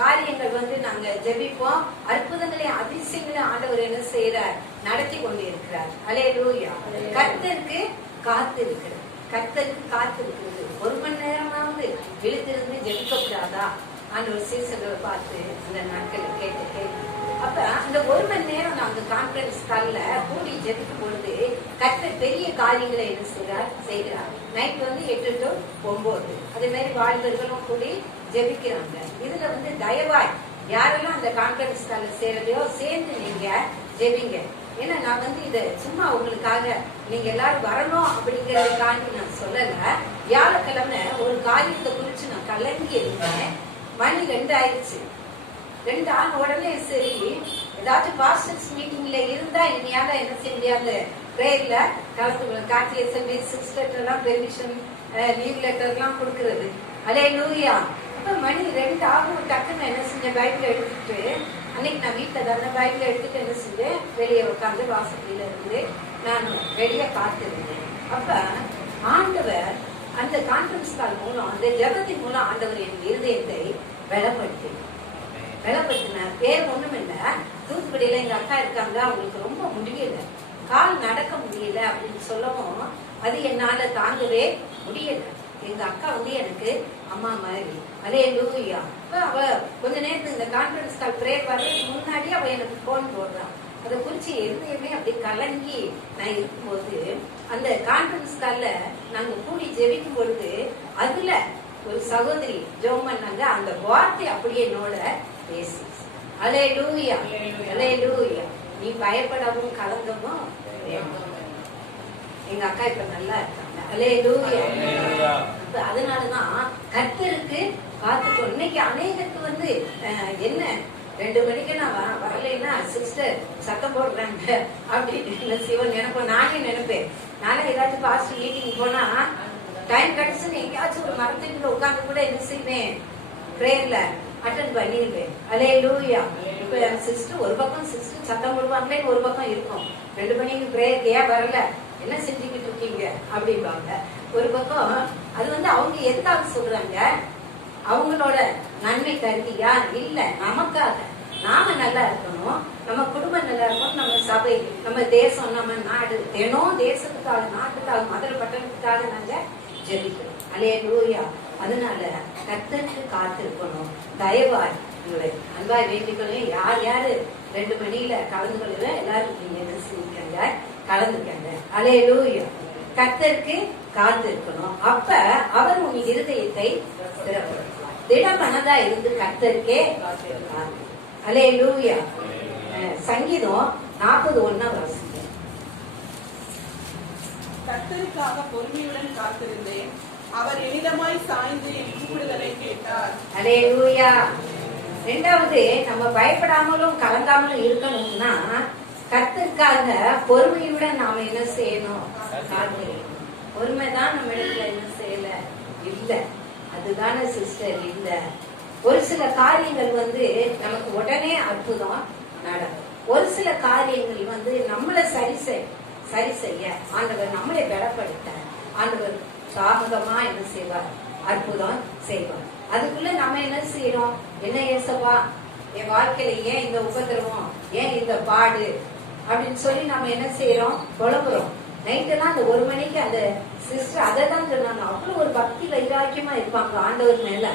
காரியங்கள் வந்து நாங்க ஜெபிப்போம். அற்புதங்களை அதிசயங்களை ஆண்டவர் என்ன செய்யறார்? நடத்தி கொண்டு இருக்கிறார். அல்லேலூயா. கர்த்தருக்கு காத்திருக்கிறது, கர்த்தருக்கு காத்திருக்கிறது. 1 மணி நேரமாவது விழித்திருந்து ஜெபிக்க கூடாதா? ஆண்டவர் சீசர்களை பார்த்து அந்த நாட்களை கேட்டு அப்ப அந்த 1 மணி நேரம் நாங்க கான்ஃபரன்ஸ் கால்ல கூடி ஜெபிக்கும் பொழுது கர்த்தர் பெரிய காரியங்களை என்ன செய்கிறார். நைட் வந்து 8 to 9 அதே மாதிரி வாலிபர்களும் கூடி ஜெபிக்கிறாங்க. இதுல வந்து தயவாய் யாரெல்லாம் அந்த கான்ஃபரன்ஸ் கால்ல சேரலையோ சேர்ந்து நீங்க ஜெபிங்க. ஏன்னா நான் வந்து இத சும்மா உங்களுக்காக நீங்க எல்லாரும் வரணும் அப்படிங்கறதுக்காண்டி நான் சொல்லல. வியாழக்கிழமை ஒரு காரியத்தை குறிச்சு நான் கலங்கி இருந்தேன். மணி 2 ஆயிடுச்சு. 2 ஆன உடனே சரி ஏதாச்சும் பாஸ்டர்ஸ் மீட்டிங்ல இருந்தா இனியால என்ன செய்ய முடியாது? பிரேயர்ல கலந்து கார்த்திகை 6 லெட்டர் எல்லாம் பெர்மிஷன் லீவ் லெட்டர் எல்லாம் கொடுக்கறது. அல்லேலூயா. அப்ப மணி 2 ஆகும். டக்குன்னு என்ன செஞ்ச பைபிள் எடுத்துட்டு, அன்னைக்கு நான் வீட்டுல தானே பைபிள் எடுத்துட்டு என்ன செஞ்சேன்? வெளியே உட்காந்து வாசப்படியில இருந்து நான் வெளியே காத்திருந்தேன். அப்ப ஆண்டவர் அந்த கான்ஃபரன்ஸ் கால் மூலம் அந்த ஜெபத்தின் மூலம் ஆண்டவர் என் இருதயத்தை பலப்படுத்தினார். வேற ஒண்ணும் இல்ல. தூத்துக்குடியில எங்க அக்கா இருக்காங்க, அவங்களுக்கு ரொம்ப முடியல, கால் நடக்க முடியல அப்படின்னு சொல்லவும் அது என்னால தாங்கவே முடியல. எங்க அக்கா வந்து எனக்கு அம்மா மாதிரி. அல்லேலூயா. அவ கொஞ்ச நேரத்துக்கு இந்த கான்ஃபரன்ஸ் கால் பிரேயர் வர்றதுக்கு முன்னாடி அவ எனக்கு போன் போடுறான். அதை குறிச்சு எதுவுமே அப்படி கலங்கி நான் இருக்கும்போது அந்த கான்ஃபரன்ஸ் கால்ல நாங்க கூடி ஜெபிக்கும் பொழுது அதுல ஒரு சகோதரி ஜெபம் பண்ணாங்க. அந்த வார்த்தை அப்படியே என்னோட பேசி. அல்லேலூயா. அல்லேலூயா. நீ பயப்படவும் கலங்கவும் வேண்டாம். எங்க அக்கா இப்ப நல்லா இருக்காங்க. அல்லேலூயா. அதனாலதான் கர்த்தருக்கு காத்துக்கோ. இன்னைக்கு அநேகருக்கு வந்து என்ன 2 மணிக்கு நான் வரலைன்னா சிஸ்டர் சத்தம் போடுறாங்க அப்படின்னு சிவன் நினைப்போம். நானே நினைப்பேன். நானே ஏதாச்சும் பாஸ்ட் மீட்டிங் போனா டைம் கிடைச்சுன்னு எங்கேயாச்சும் ஒரு மரத்துக்குள்ள உட்கார்ந்து கூட என்ன செய்வேன்? பிரேயர்ல அட்டன் பண்ணிருவேன். அல்லேலூயா. இப்ப சிஸ்டர் ஒரு பக்கம் சிஸ்டர் சத்தம் போடுவாங்களே, ஒரு பக்கம் இருக்கும் 2 மணிக்கு பிரேயர் ஏன் வரல, என்ன செஞ்சுக்கிட்டு இருக்கீங்க அப்படிம்பாங்க. ஒரு பக்கம் அது வந்து அவங்க எதுக்காக சொல்றாங்க? அவங்களோட நன்மை கருதியா? இல்ல, நமக்காக. நாம நல்லா இருக்கணும், நம்ம குடும்பம் நல்லா இருக்கணும், நம்ம சபை, நம்ம தேசம், நம்ம நாடு, தினம் தேசத்துக்காக, நாட்டுக்காக, மதுரை பட்டணத்துக்காக நாங்க ஜெபிக்கிறோம். அல்லேலூயா. அதனால கர்த்தருக்கு காத்திருக்கணும். தயவாய் உங்களை அன்பாய் வேண்டிக்கணும். யார் யாரு 2 மணியில கலந்து கொள்ளுற எல்லாரும் நீங்க என்ன செஞ்சுக்கங்க, கலந்துக்கங்க. அல்லேலூயா. கர்த்தருக்கு காத்திருக்கணும். அப்ப அவர் உன் இருதயத்தை திடப்படுத்துவார். திடமனதா இருந்து கர்த்தருக்கே காத்திருக்கார். அல்லேலூயா. சங்கீதம் 40:1 வாசிங்க. கர்த்தருக்காக பொறுமையுடன் காத்திருந்தேன், அவர் எளிதமாய் சாய்ந்து என் கூப்பிடுதலை கேட்டார். அல்லேலூயா. 2வது நம்ம பயப்படாமலும் கலங்காமலும் இருக்கணும்னா கர்த்தருக்காக பொறுமையுடன் நாம என்ன செய்யணும்? காத்திருக்கணும். பொறுமைதான் நம்ம இடத்துல என்ன செய்யல இல்ல. அதுதானே சிஸ்டர் இல்ல. ஒரு சில காரியங்கள் வந்து நமக்கு உடனே அற்புதம் நடக்கும். ஒரு சில காரியங்கள் வந்து நம்மளை சரி செய்ய ஆண்டவர் நம்மளை பலப்படுத்த ஆண்டவர் தாமதமா என்ன செய்வார்? அற்புதம் செய்வார். அதுக்குள்ள நம்ம என்ன செய்யறோம்? என்ன ஏசப்பா என் வாழ்க்கையில ஏன் இந்த உபத்திரவம், ஏன் இந்த பாடு அப்படின்னு சொல்லி நம்ம என்ன செய்யறோம்? புலம்புறோம். நைட்டெல்லாம் அந்த 1 மணிக்கு அந்த சிஸ்டர் அதை தான் சொன்னாங்க. அவ்வளவு ஒரு பக்தி வைராக்கியமா இருப்பாங்க ஆண்டவர் மேல.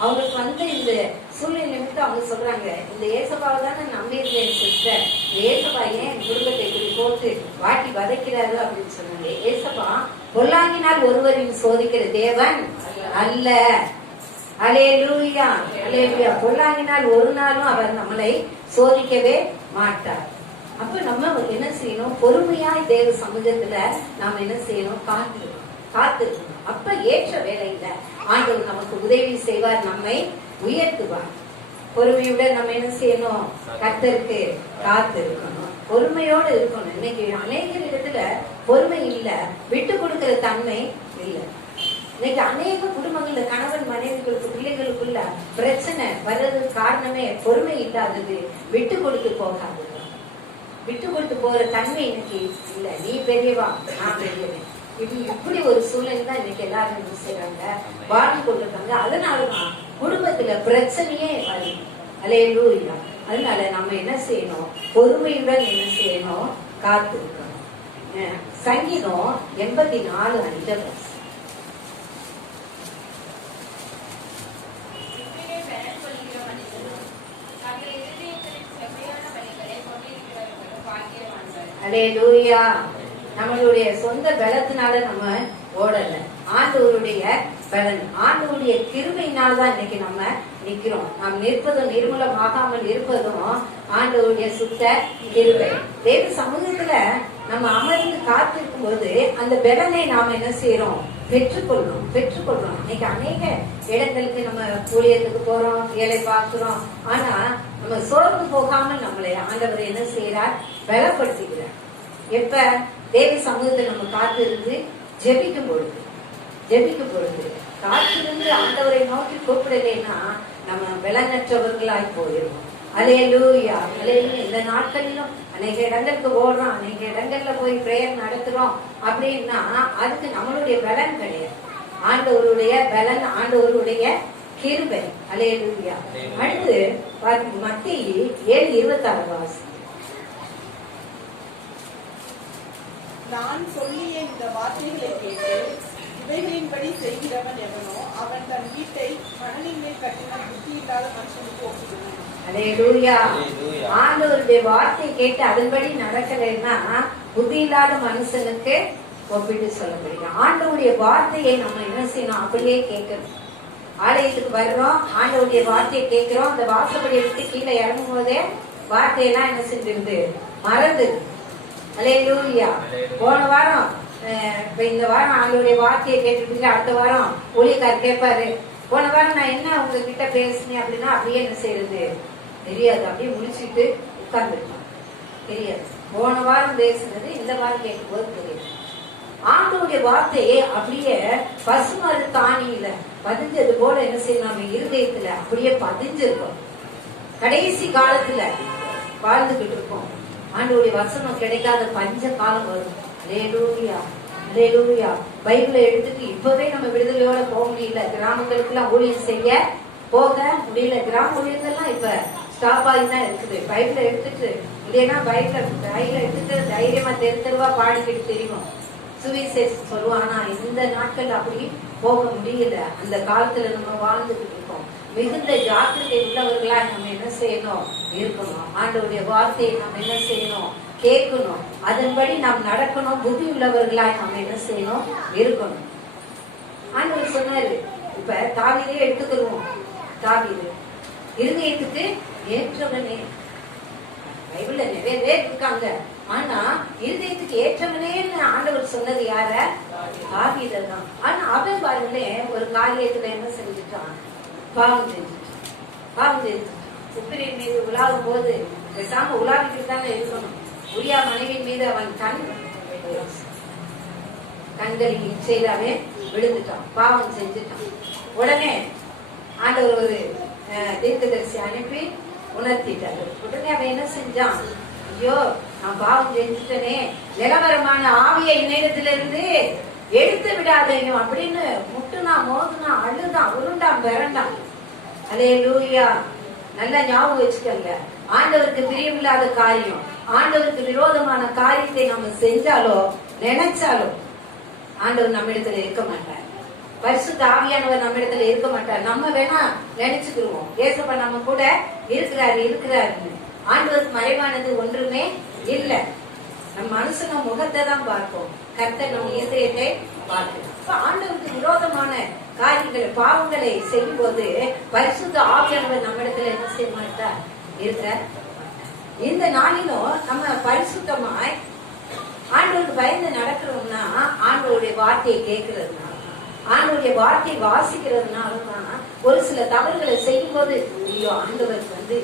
அவங்களுக்கு வந்து இந்த சூழ்நிலை நிமித்தம் அவங்க சொல்றாங்க, இந்த ஏசப்பாவை தானே நம்பியிருந்தேன் சிஸ்டர், இந்த ஏசப்பா ஏன் என் குடும்பத்தை இப்படி போட்டு வாட்டி வதைக்கிறாரு அப்படின்னு சொன்னாங்க. ஏசப்பா பொல்லாங்கினால் ஒருவரின் சோதிக்கிற தேவன் அல்ல. அல்லேலூயா, அல்லேலூயா. பொல்லாங்கினால் ஒரு நாளும் அவர் நம்மளை சோதிக்கவே மாட்டார். அப்ப நம்ம என்ன செய்யணும்? பொறுமையாய் தேவ சமூகத்துல நாம என்ன செய்யணும்? காத்திருக்கணும். அப்ப ஏற்ற வேலையில ஆண்டவர் நமக்கு உதவி செய்வார், நம்மை உயர்த்துவார். பொறுமையுடன் நம்ம என்ன செய்யணும்? கர்த்தருக்கு காத்திருக்கணும், பொறுமையோடு இருக்கணும். இன்னைக்கு அநேக இடத்துல பொறுமை இல்ல, விட்டு கொடுக்கிற தன்மை இல்ல. இன்னைக்கு அநேக குடும்பங்கள்ல கணவன் மனைவிகளுக்கு பிள்ளைகளுக்குள்ள பிரச்சனை வர்றதுக்கு காரணமே பொறுமை இல்லாதது, விட்டு கொடுத்து போகாது. விட்டு கொடுத்து போற தன்மை இன்னைக்கு இல்ல. நீ பெரியவா, நான் பெரியவன், இப்படி ஒரு சூழ்நிலை தான் இன்னைக்கு எல்லாரும் என்ன செய்யறாங்க? வாழ்ந்து கொண்டிருக்காங்க. அதனாலதான் குடும்பத்துல பிரச்சனையே வருது. அல்லேலூயா. அதனால நம்ம என்ன செய்யணும்? பொறுமையுடன் என்ன செய்யணும்? காத்திருக்கணும். சங்கீதம் 84:5. அல்லேலூயா. நம்மளுடைய சொந்த பலத்தினால நம்ம ஓடல, ஆண்டவருடைய பலன், ஆண்டவருடைய கிருபையினால்தான் இன்னைக்கு நம்ம நிக்கிறோம். நாம் நிற்பதும் நிர்மூலமாகாமல் இருப்பதும் ஆண்டவருடைய சுத்த கிருபை. தேவ சமூகத்துல நம்ம அமர்ந்து காத்திருக்கும் போது அந்த பலனை நாம என்ன செய்யறோம்? பெற்றுக்கொள்றோம். இன்னைக்கு அநேக இடங்களுக்கு நம்ம ஊழியத்துக்கு போறோம், வேலை பார்க்கிறோம். ஆனா நம்ம சோர்ந்து போகாமல் நம்மளை ஆண்டவர் என்ன செய்யறார்? பலப்படுத்துகிறார். எப்ப? தேவ சமூகத்தில் நம்ம காத்திருந்து ஜெபிக்கும் பொழுது காத்திருந்து ஆண்டவரை நோக்கி கூப்பிடலைன்னா நம்ம பலனற்றவர்களாய் போயிடுவோம். அல்லேலூயா, அல்லேலூயா. இந்த நாட்களிலும் அநேக இடங்களுக்கு ஓடுறோம், அநேக இடங்கள்ல போய் பிரேயர் நடத்துறோம் அப்படின்னா அதுக்கு நம்மளுடைய பலன் கிடையாது, ஆண்டவருடைய பலன், ஆண்டவருடைய கிருபை. அல்லேலூயா. அடுத்து மத்தேயு 7:26. நான் சொல்லிய இந்த வார்த்தைகளை கேட்டு இவைகளின்படி செய்கிறவன் எவனோ அவன் தன் வீட்டை மணலின் மேல் கட்டின புத்தி இல்லாத மனுஷனுக்கு ஒப்புகிறான். அல்லேலூயா. ஆண்டவருடைய வார்த்தையை கேட்டு அதன்படி நடக்கலைன்னா புத்தி இல்லாத மனுஷனுக்கு ஒப்பிட்டு சொல்லப்படுகிறோம். ஆண்டவருடைய வார்த்தையை நம்ம என்ன செய்யணும்? அப்படியே கேட்கணும். ஆலயத்துக்கு வர்றோம், ஆண்டவருடைய வார்த்தையை கேட்கிறோம், அந்த வாசப்படியை விட்டு கீழே இறங்கும் போதே வார்த்தையெல்லாம் என்ன செஞ்சிருது? மறந்துது. அல்லேலூயா. போன வாரம் இப்ப இந்த வாரம் ஆண்டவருடைய வார்த்தையை கேட்டுட்டு அடுத்த வாரம் ஊழியக்காரர் கேட்பாரு, போன வாரம் நான் என்ன உங்ககிட்ட பேசினேன் அப்படின்னா அப்படியே என்ன செய்யறது தெரியாது, அப்படியே முடிச்சுட்டு உட்கார்ந்துருக்கோம், தெரியாது. போன வாரம் பேசுனது இந்த வாரம் கேட்கும் போது தெரியாது. ஆண்டவருடைய வார்த்தையை அப்படியே பசுமறு தானியில பதிஞ்சது போல என்ன செய்யணும்? நம்ம இருதயத்துல அப்படியே பதிஞ்சிருக்கோம். கடைசி காலத்துல வாழ்ந்துகிட்டு இருக்கோம். ஆண்டவருடைய வசனம் கிடைக்காத பஞ்ச காலம் வரும். அல்லேலூயா, அல்லேலூயா. பைபிளை எடுத்துட்டு இப்பவே நம்ம விடுதலையோட போக முடியல. கிராமங்களுக்கு எல்லாம் ஊழியம் செய்ய போக முடியல. கிராம ஊழியங்கள்லாம் இப்ப ஸ்டாப் ஆகி தான் இருக்குது. பைபிளை எடுத்துட்டு இல்லைன்னா பைபிளை கையில எடுத்துட்டு தைரியமா தெருவா பாடிக்கிட்டு தெரியும், சுவிசேஷம் சொல்லுவோம். ஆனா இந்த நாட்கள் அப்படி போக முடியல. அந்த காலத்துல நம்ம வாழ்ந்துகிட்டு இருக்கோம். மிகுந்த ஜாக்கிரதை உள்ளவர்களா நம்ம என்ன செய்யணும்? இருக்கணும். ஆண்டவருடைய வார்த்தையை நம்ம என்ன செய்யணும்? கேட்கணும். அதன்படி நாம் நடக்கணும். புத்தி உள்ளவர்களா நம்ம என்ன செய்யணும்? இருக்கணும். ஆண்டவர் சொன்னாரு, இப்ப தாவீதே எடுத்துக்கொள்வோம். தாவீது இருதயத்துக்கு ஏற்றவனே. பைபிள்ல நிறைய பேர் இருக்காங்க, ஆனா இருதயத்துக்கு ஏற்றவனே ஆண்டவர் சொன்னது யார? தாவீதான். ஆனா அவன் பாருங்களேன் ஒரு காரியத்துல என்ன செஞ்சுட்டான்? பாவம் செஞ்சுட்டான். சுப்பிரியின் மீது உலாவும் போது பேசாம உலாவிட்டு தானே இருக்கணும். உரியா மனைவியின் மீது அவன் கண்களின் இச்சையிலாவே விழுந்துட்டான், பாவம் செஞ்சுட்டான். உடனே ஆண்டவர் ஒரு தீர்க்கதரிசி அனுப்பி உணர்த்திட்டாரு. உடனே அவன் என்ன செஞ்சான்? ஐயோ நான் பாவம் செஞ்சுட்டனே, நிலவரமான ஆவியை இந்நேரத்திலிருந்து எடுத்து விடாதீங்க அப்படின்னு முட்டுனா மோதுனா அழுதான் உருண்டான் பிறண்டான். அல்லேலூயா. நல்லா ஞாபகம் வச்சுக்கோங்க. ஆண்டவருக்கு பிரியமில்லாத காரியம், ஆண்டவருக்கு விரோதமான காரியத்தை நம்ம செஞ்சாலோ நினைச்சாலோ ஆண்டவர் நம்ம இடத்துல இருக்க மாட்டார். பரிசுத்த ஆவியானவர் நம்ம இடத்துல இருக்க மாட்டார். நம்ம வேணா நினைச்சுக்கிருவோம் ஏசப்பா நம்ம கூட இருக்கிறாருன்னு. ஆண்டவருக்கு மறைவானது ஒன்றுமே இல்ல. நம்ம மனுஷன முகத்தை தான் பார்ப்போம், கர்த்தர் நம்ம இதயத்தை பார்ப்போம். ஆண்டவருக்கு விரோதமான காரியங்களை பாவங்களை செய்யும் போது பரிசுத்த ஆவியானவர் நம்ம இடத்துல என்ன செய்ய மாட்டார், இருக்கிறார். இந்த நாளிலும் நம்ம பரிசுத்தமாய் ஆண்டவருக்கு பயந்து நடக்கிறோம்னா ஆண்டவருடைய வார்த்தையை கேட்கறதுனால, ஆண்டவருடைய வார்த்தையை வாசிக்கிறதுனாலதான் ஒரு சில தவறுகளை செய்யும் போது ஐயோ ஆண்டவருக்கு வந்து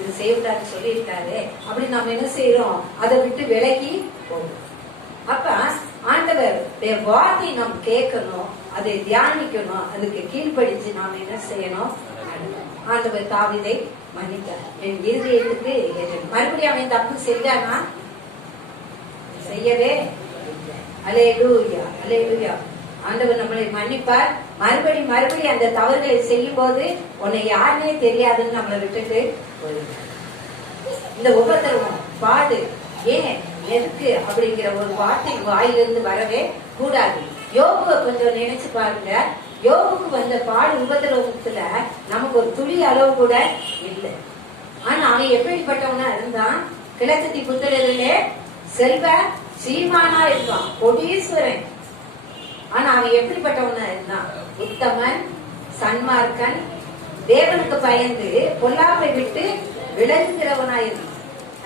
இது செய்யக்கூடாது சொல்லியிருக்காரு அப்படி நம்ம என்ன செய்யறோம், அதை விட்டு விலகி போகும். அப்ப ஆண்டவர் வார்த்தையை நாம் கேட்கணும், அதை தியானிக்கணும், அதுக்கு கீழ்ப்படிச்சு நாம் என்ன செய்யணும். ஆண்டவர் தாவீதை மன்னித்தார், என் இருதயத்துக்கு மறுபடியும் அவன் தப்பு செஞ்சானா, செய்யவே. அல்லேலூயா அல்லேலூயா. ஆண்டவர் நம்மளை மன்னிப்பார். மறுபடியும் அந்த தவறுகளை செய்யும் போது உன்னை யாருன்னே தெரியாதுன்னு நம்மளை விட்டுட்டு போயிடுவார். இந்த உபத்திரவம் பாடு ஏன் எதுக்கு அப்படிங்கிற ஒரு வார்த்தை வாயிலிருந்து வரவே கூடாது. யோபுவை கொஞ்சம் நினைச்சு பாருங்க. யோபுக்கு வந்த பாடு உபத்திரவத்துல நமக்கு ஒரு துளி அளவு கூட இல்லை. ஆனா அவன் எப்படிப்பட்டவனா இருந்தான், கிழக்கு புத்தரிலே செல்வ சீமானா இருப்பான், கோடீஸ்வரன். ஆனா அவன் எப்படிப்பட்டவனா இருந்தான், உத்தமன், சன்மார்க்கன், தேவனுக்கு பயந்து பொல்லாப்பை விட்டு விலகுகிறவனா இருந்தான்.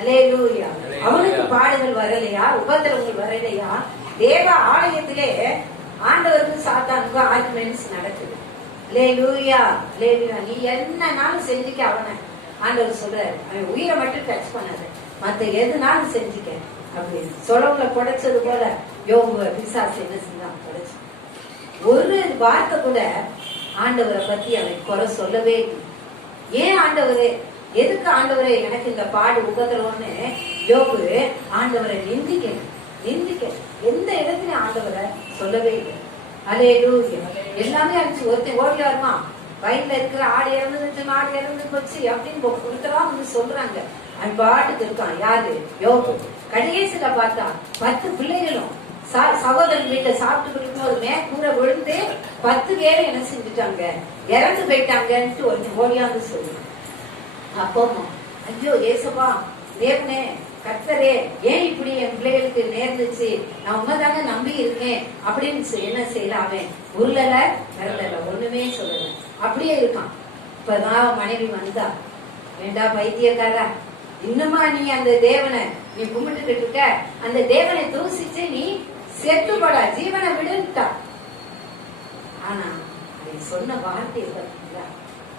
அல்லேலூயா. அவனுக்கு பாடுகள் வரலையா, உபத்திரவங்கள் வரலையா? தேவ ஆலயத்திலே ஆண்டவருக்கு சாத்தானுக்கு ஆர்குமெண்ட்ஸ் நடக்குது. அல்லேலூயா அல்லேலூயா. நீ என்னனாலும் செஞ்சுக்க அவனை. ஆண்டவர் சொல்றாரு, அவன் உயிரை மட்டும் டச் பண்ணாத, மத்த எதுனாலும் செஞ்சுக்க அப்படின்னு. சொலவுல புடைச்சது போல யோபு பிசாசு என்ன செஞ்சான், புடைச்சு. ஒரு வார்த்தை கூட ஆண்டவரை பத்தி அவன் குறை சொல்லவே இல்லை. ஏன் ஆண்டவரே, எதுக்கு ஆண்டவரே எனக்கு இந்த பாடு உபத்திரவம்னு யோபு ஆண்டவரை நிந்திக்க எந்த இடத்துலயும் ஆண்டவரை சொல்லவே இல்லை. அல்லேலூயா. எல்லாமே அடிச்சு ஒருத்தன் ஓடி வருமா, வயல்ல இருக்கிற ஆடு இறந்துச்சு, ஆடு இறந்து போச்சு அப்படின்னு கொடுத்தலாம் வந்து சொல்றாங்க. அவன் பாட்டுக்கு இருக்கான். யாரு, யோபு. கடைசியில பார்த்தா 10 பிள்ளைகளும் சகோதரன் வீட்டை சாப்பிட்டு கொடுக்கும்போது மேற்கூரை விழுந்து 10 பேரை என்ன செஞ்சுட்டாங்க, இறந்து போயிட்டாங்கன்ட்டு ஒருத்தன் ஓடியாந்து சொல்லுவான். அப்போ ஐயோ ஏசப்பா தேவனே கர்த்தரே, ஏன் இப்படி என் பிள்ளைகளுக்கு நேர்ந்துச்சு, நான் உண்மைதாங்க நம்பி இருக்கேன் அப்படின்னு என்ன செய்யல. அவன் உருளல வரல, ஒண்ணுமே சொல்லல, அப்படியே இருக்கான். இப்பதான் மனைவி வந்தா, வேண்டா பைத்தியக்காரா, இன்னுமா நீ அந்த தேவனை நீ கும்பிட்டுக்கிட்டு இருக்க, அந்த தேவனை தூசிச்சு நீ செத்துப்படா, ஜீவனை விடுட்டா. ஆனா அதை சொன்ன வார்த்தை பார்த்தீங்களா,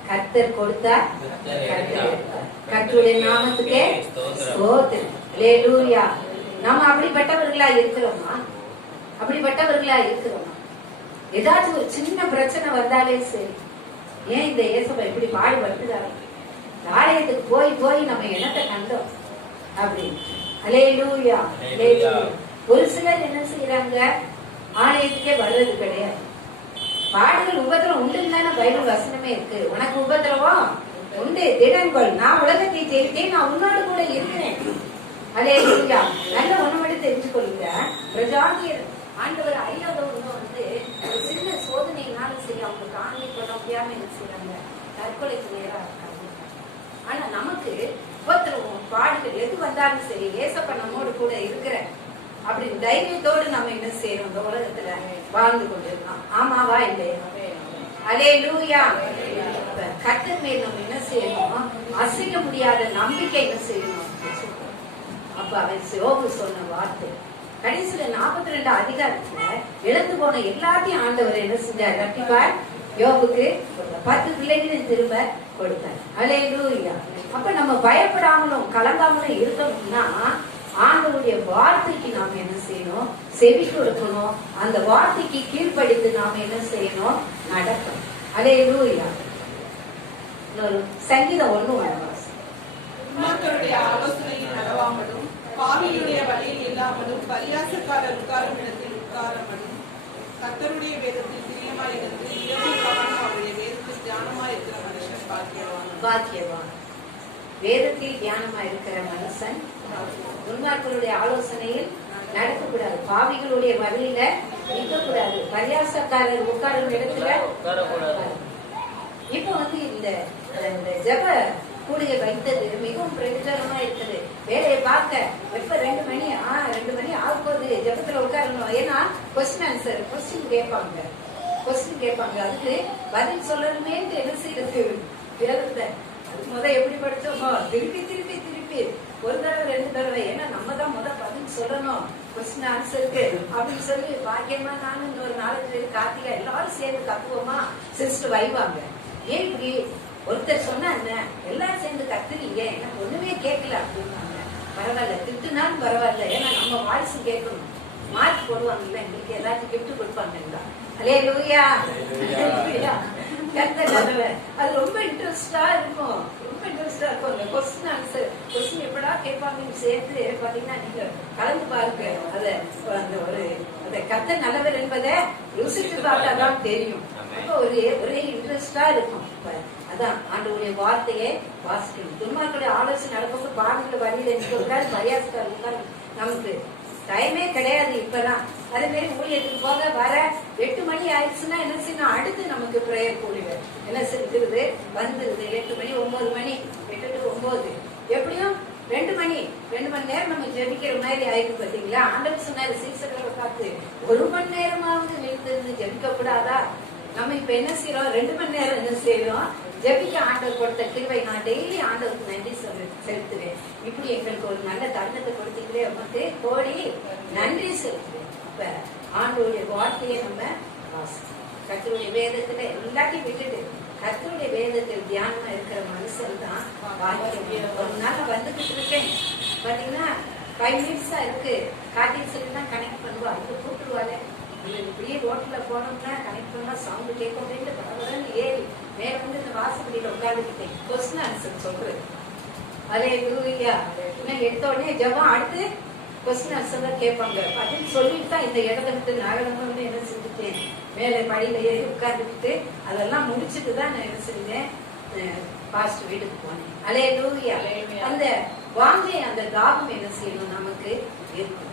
கர்த்தர் கொடுத்தா கர்த்தருடைய நாமத்துக்கே ஸ்தோத்திரம். அல்லேலூயா. நாம அப்படிப்பட்டவர்களா இருக்கிறோமா, அப்படிப்பட்டவர்களா இருக்கிறோமா? ஏதாச்சும் ஒரு சின்ன பிரச்சனை வந்தாலே சரி, ஏன் இந்த இயேசுவை இப்படி பாடுபடுத்துறாரு, ஆலயத்துக்கு போய் நம்ம என்னத்தை கண்டோம் அப்படின்னு. அல்லேலூயா அல்லேலூயா. ஒரு சிலர் என்ன செய்யறாங்க, ஆலயத்துக்கே வர்றது கிடையாது. பாடுகள் உபத்திரம் உண்டுன்னு தானே பைபிள் வசனமே இருக்கு. உனக்கு உபத்திரவம் உண்டு, திடன்கொள், நான் உலகத்தை ஜெயித்தேன், நான் உன்னோடு கூட இருக்கிறேன். அல்லேலூயா. நல்ல ஒண்ணு மட்டும் தெரிஞ்சு கொள்ளுங்க, பிரஜாதியர் ஆண்டவர் ஐயாவது வந்து ஒரு சின்ன சோதனையினால சரி அவங்களுக்கு ஆண்மை கொள்ள முடியாம என்ன செய்யறாங்க, தற்கொலைக்கு நேரா இருக்காங்க. ஆனா நமக்கு உபத்திரவம் பாடுகள் எது வந்தாலும் சரி, ஏசப்பா நம்மோடு கூட இருக்கிற அப்படின்னு தைரியத்தோடு நம்ம என்ன செய்யறோம், இந்த உலகத்துல வாழ்ந்து கொண்டிருக்கோம். ஆமாவா இல்லையா? அல்லேலூயா. கர்த்தர் மேல் நம்ம என்ன செய்யணும், அசைக்க முடியாத நம்பிக்கை என்ன செய்யணும். அப்ப அவன் யோபு சொன்ன வார்த்தை கடைசியில 42 அதிகாரத்துல இழந்து போன எல்லாத்தையும் ஆண்டவர் என்ன செஞ்சார், கண்டிப்பார் யோபுக்கு 10 பிள்ளைகளையும் திரும்ப கொடுத்தார். அல்லேலூயா. அப்ப நம்ம பயப்படாமலும் கலங்காமலும் இருக்கணும்னா ஆண்டவருடைய வார்த்தைக்கு நாம என்ன செய்யணும், செவி கொடுக்கணும். அந்த வார்த்தைக்கு கீழ்ப்படித்து நாம என்ன செய்யணும், நடக்கணும். அல்லேலூயா. சங்கீதம் 1:1. உமக்களுடைய ஆலோசனையில் நடவாமலும், பாவியுடைய வழியில் இல்லாமலும், பரியாசக்காரர் உட்காரும் இடத்தில் உட்காராமலும், கர்த்தருடைய வேதத்தில் பிரியமாய் இருந்து இரவும் பகலும் அவருடைய வேதத்தில் தியானமாய் இருக்கிற மனுஷன் பாக்கியவான். பாக்கியவான். வேதத்தில் தியானமா இருக்கிற மனுஷன் துன்மார்க்கருடைய ஆலோசனையில் நடக்கக்கூடாது, பாவிகளுடைய வழியில நிற்கக்கூடாது, பரியாசக்காரர் உட்காரும் இடத்துல உட்காரக்கூடாது. இப்ப வந்து இந்த ஜெப கூடிய வைத்தது மிகவும் பிரயோஜனமா இருக்குது. வேலையை பார்க்க எப்ப 2 மணி ஆகும்போது ஜெபத்துல உட்காரணும். ஏன்னா கொஸ்டின் ஆன்சர் கொஸ்டின் கேட்பாங்க, அதுக்கு பதில் சொல்லணுமே என்ன செய்யறது? வேதத்தை எப்படி படிச்சோமோ திருப்பி ஒரு தடவை 2 தடவை, ஏன்னா நம்ம தான் பதில் சொல்லணும் கொஸ்டின் ஆன்சருக்கு அப்படின்னு சொல்லி பாக்கியமா நானும் இன்னொரு 4 பேர் கார்த்திகா எல்லாரும் சேர்ந்து கத்துவோமா சிஸ்டர் வைவாங்க. ஏன் இப்படி ஒருத்தர் சொன்னா என்ன எல்லாரும் சேர்ந்து கத்துறீங்க, எனக்கு ஒண்ணுமே கேட்கல அப்படின்னாங்க. பரவாயில்ல, திட்டுனாலும் பரவாயில்ல, ஏன்னா நம்ம வாய்ஸ் கேட்கணும். மார்க் போடுவாங்கல்ல, எங்களுக்கு ஏதாச்சும் கிஃப்ட் கொடுப்பாங்கல்ல. அல்லேலூயா. அது ரொம்ப இன்ட்ரெஸ்டா இருக்கும். அந்த கொஸ்டின் ஆன்சர் கொஸ்டின் எப்படா கேட்பாங்கன்னு சேர்த்து பாத்தீங்கன்னா நீங்க கலந்து பாருங்க. அந்த கர்த்தர் நல்லவர் என்பதை ருசித்து பார்த்தாதான் தெரியும். அப்ப ஒரே இன்ட்ரெஸ்டா இருக்கும். அதான் ஆண்டவருடைய வார்த்தையை வாசிக்கணும். துன்மார்களுடைய ஆலோசனை நடக்கும் பாடல்கள் வழியில நிற்கிறாரு, பரியாசக்காரர் நமக்கு டைமே கிடையாது இப்பதான். அதே மாதிரி ஊழியத்துக்கு போக வர 8 மணி ஆயிடுச்சுன்னா என்ன செய்யணும்? அடுத்து நமக்கு பிரேயர் கூடுவேன் என்ன செஞ்சிருது வந்துருது 8 மணி 9 மணி 8 to 9 எப்படியும் 2 மணி நேரம் நம்ம ஜெபிக்கிற மாதிரி ஆயிருக்கு. பாத்தீங்களா? ஆண்டவர் சொன்னாரு சீசர்களை பார்த்து 1 மணி நேரமாவது நிறுத்திருந்து ஜெபிக்க கூடாதா? நம்ம இப்ப என்ன செய்யறோம்? 2 மணி நேரம் என்ன செய்யறோம்? ஜெபிக்க ஆண்டவர் கொடுத்த கிருபை நான் டெய்லி ஆண்டவருக்கு நன்றி செலுத்துவேன். இப்படி எங்களுக்கு ஒரு நல்ல தருணத்தை கொடுத்தீங்களே வந்து கோடி நன்றி செலுத்துவேன். இப்ப ஆண்டவருடைய வார்த்தையை நம்ம கர்த்தருடைய வேதத்துல எல்லாத்தையும் விட்டுட்டு கர்த்தருடைய வேதத்தில் தியானமா இருக்கிற மனுஷன் தான் பாக்கியம். ஒரு நாள் வந்துகிட்டு இருக்கேன் பாத்தீங்கன்னா 5 minutes இருக்கு. கார்த்திக் சொல்லி தான் கனெக்ட் பண்ணுவா, இது கூப்பிடுவாரு. இப்படியே ரோட்ல போனோம்னா கனெக்ட் பண்ணா சவுண்ட் கேட்கும் அப்படின்னு பரவாயில்ல ஏறி மேல வந்து இந்த வாசப்படியில உட்காந்துக்கிட்டேன். கொஸ்டின் ஆன்சர் சொல்றேன். அல்லேலூயா. எடுத்த உடனே ஜெபம், அடுத்து கொஸ்டின் ஆன்சர் தான் கேட்பாங்க. பதில் சொல்லிட்டு தான் இந்த இடத்த விட்டு நகரம்னு என்ன செஞ்சுட்டேன், மேலே படியில ஏறி உட்கார்ந்துக்கிட்டு அதெல்லாம் முடிச்சுட்டு தான் நான் என்ன செஞ்சேன், பாஸ்ட் வீட்டுக்கு போனேன். அல்லேலூயா. அந்த வாங்கி அந்த தாகம் என்ன செய்யணும் நமக்கு இருக்கும்.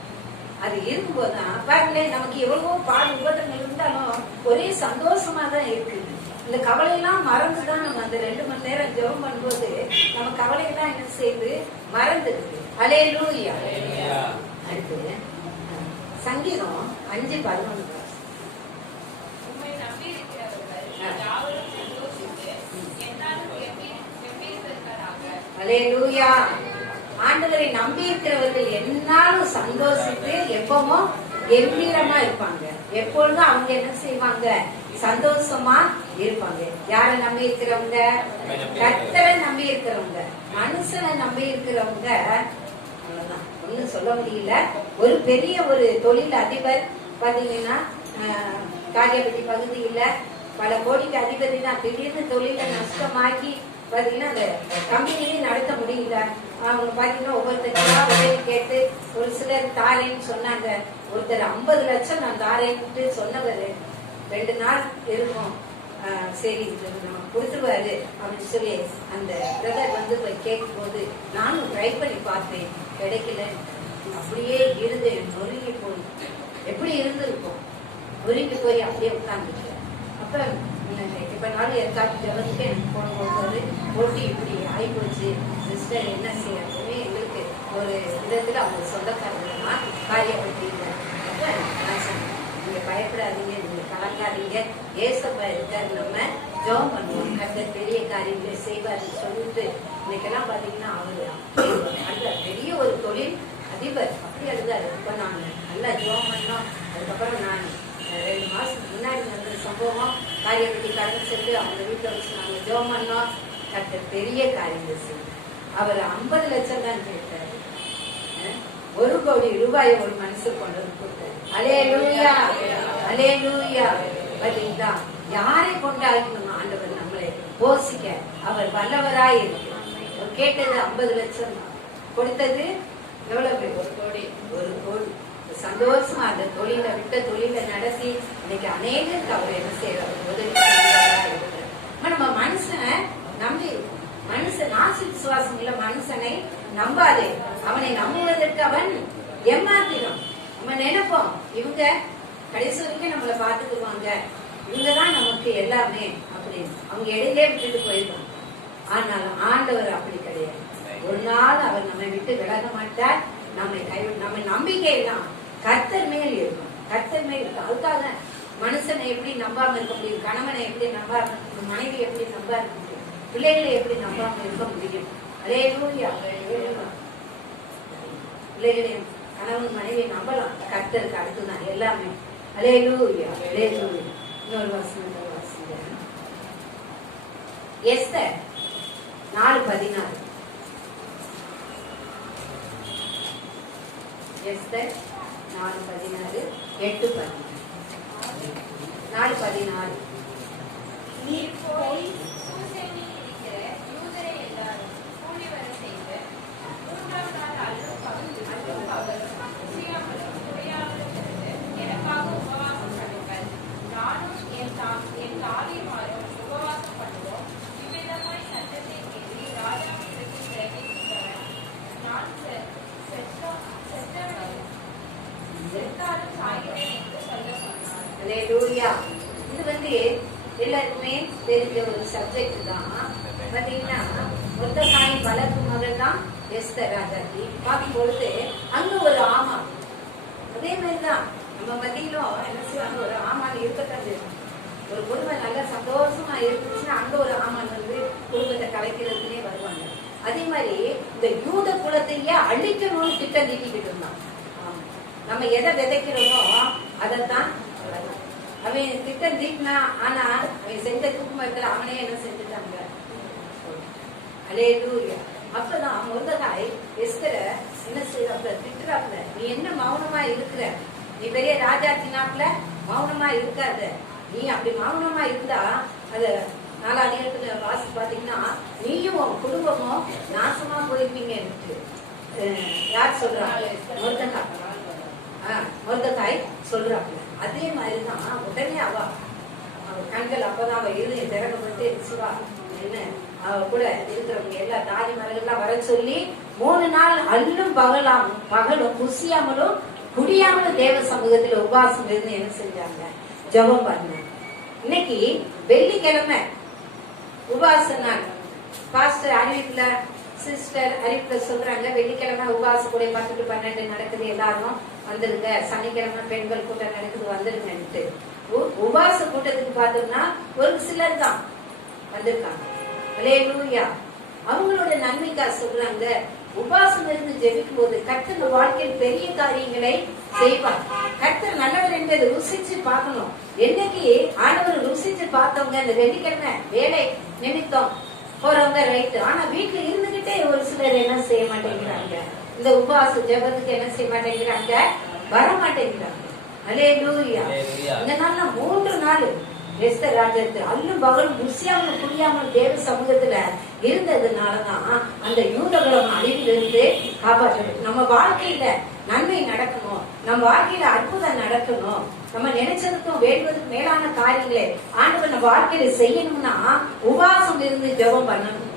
அது இருக்கும்போதுதான் பாருங்களேன், நமக்கு எவ்வளவோ பாடு உபதங்கள் இருந்தாலும் ஒரே சந்தோஷமா தான் இருக்குது. இந்த கவலையெல்லாம் மறந்துதான் நம்ம அந்த 2 மணி நேரம் ஜெபம் பண்ணும்போது நம்ம கவலையெல்லாம் என்ன செய்யுது, மறந்துடுது. அல்லேலூயா. அடுத்து சங்கீதம் 5:11. அல்லேலூயா. ஆண்டவரை நம்பி இருக்கிறவர்கள் என்னாலும் சந்தோஷித்து எப்பவும் கம்பீரமா இருப்பாங்க. எப்பொழுதும் அவங்க என்ன செய்வாங்க, சந்தோஷமா இருப்பாங்க. யாரை நம்பி இருக்கிறவங்க? கர்த்தரை நம்பி இருக்கிறவங்க. மனுஷனை நம்பி இருக்கிறவங்க அவ்வளவுதான், ஒண்ணும் சொல்ல முடியல. ஒரு பெரிய ஒரு தொழில் அதிபர் பாத்தீங்கன்னா காரியப்பட்டி பகுதியில பல கோடிக்கு அதிபதி தான். திடீர்னு தொழில நஷ்டமாக்கி பாத்தீங்கன்னா அந்த கம்பெனியே நடத்த முடியல. அவங்க பாத்தீங்கன்னா ஒவ்வொருத்தருக்கா உதவி கேட்டு ஒரு சிலர் தாரேன்னு சொன்னாங்க. ஒருத்தர் 50 லட்சம் நான் தாரேன்ட்டு சொன்னவர் 2 நாள் இருக்கும். சரி நம்ம கொடுத்துருவாரு அப்படின்னு சொல்லி அந்த பிரதர் வந்து போய் கேட்கும் போது நானும் ட்ரை பண்ணி பார்த்தேன், கிடைக்கல. அப்படியே இருந்து நொறுங்கி போய் எப்படி இருந்திருக்கும், நொறுங்கி போய் அப்படியே உட்கார்ந்துட்டேன். அப்ப இப்ப நானும் எதாவது ஜபத்துக்கு எனக்கு போடும்போது போட்டி இப்படி ஆகி போச்சு சிஸ்டர், என்ன செய்யறதுமே எங்களுக்கு ஒரு விதத்துல அவங்க சொந்தக்காரங்கன்னா காரியப்பட்டீங்க. அப்ப நான் சொன்னேன், நீங்க பயப்படாதீங்க, நீங்க கலக்காதீங்க, ஏசப்பா இருக்காரு, நம்ம ஜெபம் பண்ணுவோம், கர்த்தர் பெரிய காரியங்களை செய்வாருன்னு சொல்லிட்டு இன்னைக்கெல்லாம் பாத்தீங்கன்னா அவரு அந்த பெரிய ஒரு தொழில் அதிபர் அப்படி எழுதாரு. இப்ப நாங்க நல்லா ஜெபம் பண்ணோம். அதுக்கப்புறம் நான் 2 மாசத்துக்கு முன்னாடி நடந்த சம்பவம், காரியப்பட்டி கடன் சென்று அவங்க வீட்டுல வச்சு நாங்க ஜெபம் பண்ணோம். கர்த்தர் பெரிய காரியங்கள் செய்யும். அவர் 50 லட்சம் தான் கேட்டாரு, 1 கோடி ரூபாயை ஒரு மனுஷர் கொண்டு வந்து கொடுத்தாரு. அல்லேலூயா, அல்லேலூயா. பாத்தீங்களா, யாரை கொண்டாடணும் ஆண்டவர் நம்மளை போசிக்க அவர் வல்லவராய் இருக்கு. கேட்டது 50 லட்சம், கொடுத்தது எவ்வளவு? 1 கோடி. 1 கோடி. சந்தோஷமா அந்த தொழிலை விட்ட தொழிலை நடத்தி இன்னைக்கு அநேகருக்கு அவர் என்ன செய்யறாரு, உதவி செய்யறவரா இருக்கிறார். நம்ம மனுஷனை நம்பி, மனுஷன் நாசி விசுவாசம் இல்ல, மனுஷனை நம்பாதே, அவனை நம்புவதற்கு அவன் ஏமாத்திடும். நம்ம நினைப்போம் இவங்க கடைசி வரைக்கும் நம்மளை பாத்துக்குவாங்க, இவங்கதான் நமக்கு எல்லாமே அப்படின்னு அவங்க இடையிலே விட்டுட்டு போயிடும். ஆனாலும் ஆண்டவர் அப்படி கிடையாது. ஒரு நாள் அவர் நம்மை விட்டு விலக மாட்டார். நம்ம நம்பிக்கை எல்லாம் கர்த்தர் மேல் இருக்கும், கர்த்தர் மேல் இருக்கும். அதுக்காக மனுஷனை எப்படி நம்பாம இருக்க முடியும், கணவனை எப்படி நம்பாம இருக்க முடியும், மனைவி எப்படி நம்பாம இருக்க முடியும், பிள்ளைகளை எப்படி நம்பாம இருக்க முடியும்? அல்லேலூயா. பிள்ளைகளையும் கணவன் மனைவியை நம்பலாம், கர்த்தருக்கு அடுத்துதான் எல்லாமே. அல்லேலூயா, அல்லேலூயா. இன்னொரு வசனம் வாசிங்க. எஸ்தர் 4:16. எஸ்தர் 4:16, 8:16. 4:16. நீ போய் சூசேனில் இருக்கிற யூதரை எல்லாரும் கூடி வர செய்து, 3ஆம் நாள் அல்லும் பகலும் ருசியாமலும் குறையாமலும் இருந்து எனக்காக உபவாசம் பண்ணுங்கள். நானும் என் தாதிமாரும் உபவாசம் பண்ணுவோம். இவ்விதமாய் சத்தத்தை கேட்டு ராஜாவிடத்தில் பிரவேசித்தவன், நான் செத்தாலும் சாகிறேன் என்று சொல்ல சொன்னார். அல்லேலூயா. இது எல்லாருக்குமே தெரிஞ்ச ஒரு சப்ஜெக்ட் தான். பாத்தீங்கன்னா மொர்தெகாயின் வளர்ப்பு மகள் தான் எஸ்தர் ராஜாத்தி. பார்க்கும் பொழுது அங்க ஒரு ஆமான், அதே மாதிரிதான் நம்ம மத்தியிலும் என்ன செய்வாங்க, ஒரு ஆமான் இருக்கத்தான் செய்யும். ஒரு குடும்பம் நல்லா சந்தோஷமா இருந்துச்சுன்னா அங்க ஒரு ஆமான் குடும்பத்தை கலைக்கிறதுக்குன்னே வருவாங்க. அதே மாதிரி இந்த யூத குலத்தையே அழிக்கணும்னு திட்டம் தீட்டிக்கிட்டு இருந்தான். நம்ம எதை விதைக்கிறோமோ அதைத்தான் அவன் திட்டம் தீட்டினா. ஆனா அவன் செஞ்ச தூக்குமரத்துல அவனே என்ன செஞ்சுட்டாங்க. அல்லேலூயா. அப்பதான் மொர்தெகாய் எஸ்தரை என்ன செய்யறாப்ல, திட்டுறாப்ல. நீ என்ன மௌனமா இருக்கிற, நீ பெரிய ராஜாத்தினாப்ல மௌனமா இருக்காத. நீ அப்படி மௌனமா இருந்தா அது 4 அதிகாரத்துல வாசி பாத்தீங்கன்னா நீயும் உன் குடும்பமும் நாசமா போயிருப்பீங்க. யார் சொல்றாங்க? மொர்தெகாய் சொல்றாப்ல. அதே மாதிரிதான் உடனே அவ கண்கள் அப்பதான் அவ இருதயம் திறக்கப்பட்டு சிவா என்ன அவ கூட இருக்கிறவங்க எல்லா தாதிமார்கள்லாம் வர சொல்லி 3 நாள் அல்லும் பகலும் குசியாமலும் குடியாமலும் தேவ சமூகத்துல உபவாசம் இருந்து என்ன செஞ்சாங்க, ஜெபம் பண்ண. இன்னைக்கு வெள்ளிக்கிழமை உபவாச நாள். பாஸ்டர் அறிவிப்புல, சிஸ்டர் அறிவிப்புல சொல்றாங்க வெள்ளிக்கிழமை உபவாச கூட 10 to 12 நடக்குது, எல்லாரும் வந்துருங்க. சனிக்கிழமை பெண்கள் கூட்டம் நடக்குது, வந்துருங்கன்ட்டு. உபவாச கூட்டத்துக்கு பார்த்தோம்னா ஒரு சிலர் தான் வந்திருக்காங்க. அல்லேலூயா. அவங்களோட நன்மைக்கா சொல்றாங்க, உபவாசம் இருந்து ஜெபிக்கும் போது கர்த்தர் வாழ்க்கையில் பெரிய காரியங்களை செய்வார். கர்த்தர் நல்லவர் என்பதை ருசிச்சு பார்க்கணும். என்னைக்கு ஆண்டவர் ருசிச்சு பார்த்தவங்க இந்த வெள்ளிக்கிழமை வேலை நிமித்தம் போறவங்க ரைட்டு. ஆனா வீட்டுல இருந்துகிட்டே ஒரு சிலர் என்ன செய்ய மாட்டேங்கிறாங்க, இந்த உபவாச ஜெபத்துக்கு என்ன செய்ய மாட்டேங்கிறாங்க, வர மாட்டேங்கிறாங்க. அல்லேலூயா. இந்த நாள்ல 3 நாள் எஸ்தர் ராஜாத்து அல்லும் பகலும் ருசியாமல் குடியாமல் தேவ சமூகத்துல இருந்ததுனாலதான் அந்த யூதகுலம் அழிவிலிருந்து காப்பாற்றணும். நம்ம வாழ்க்கையில நன்மை நடக்கணும், நம்ம வாழ்க்கையில அற்புதம் நடக்கணும், நம்ம நினைச்சதுக்கும் வேண்டுவதற்கு மேலான காரியங்களை ஆண்டவர் நம்ம வாழ்க்கையில செய்யணும்னா உபவாசம் இருந்து ஜெபம் பண்ணணும்.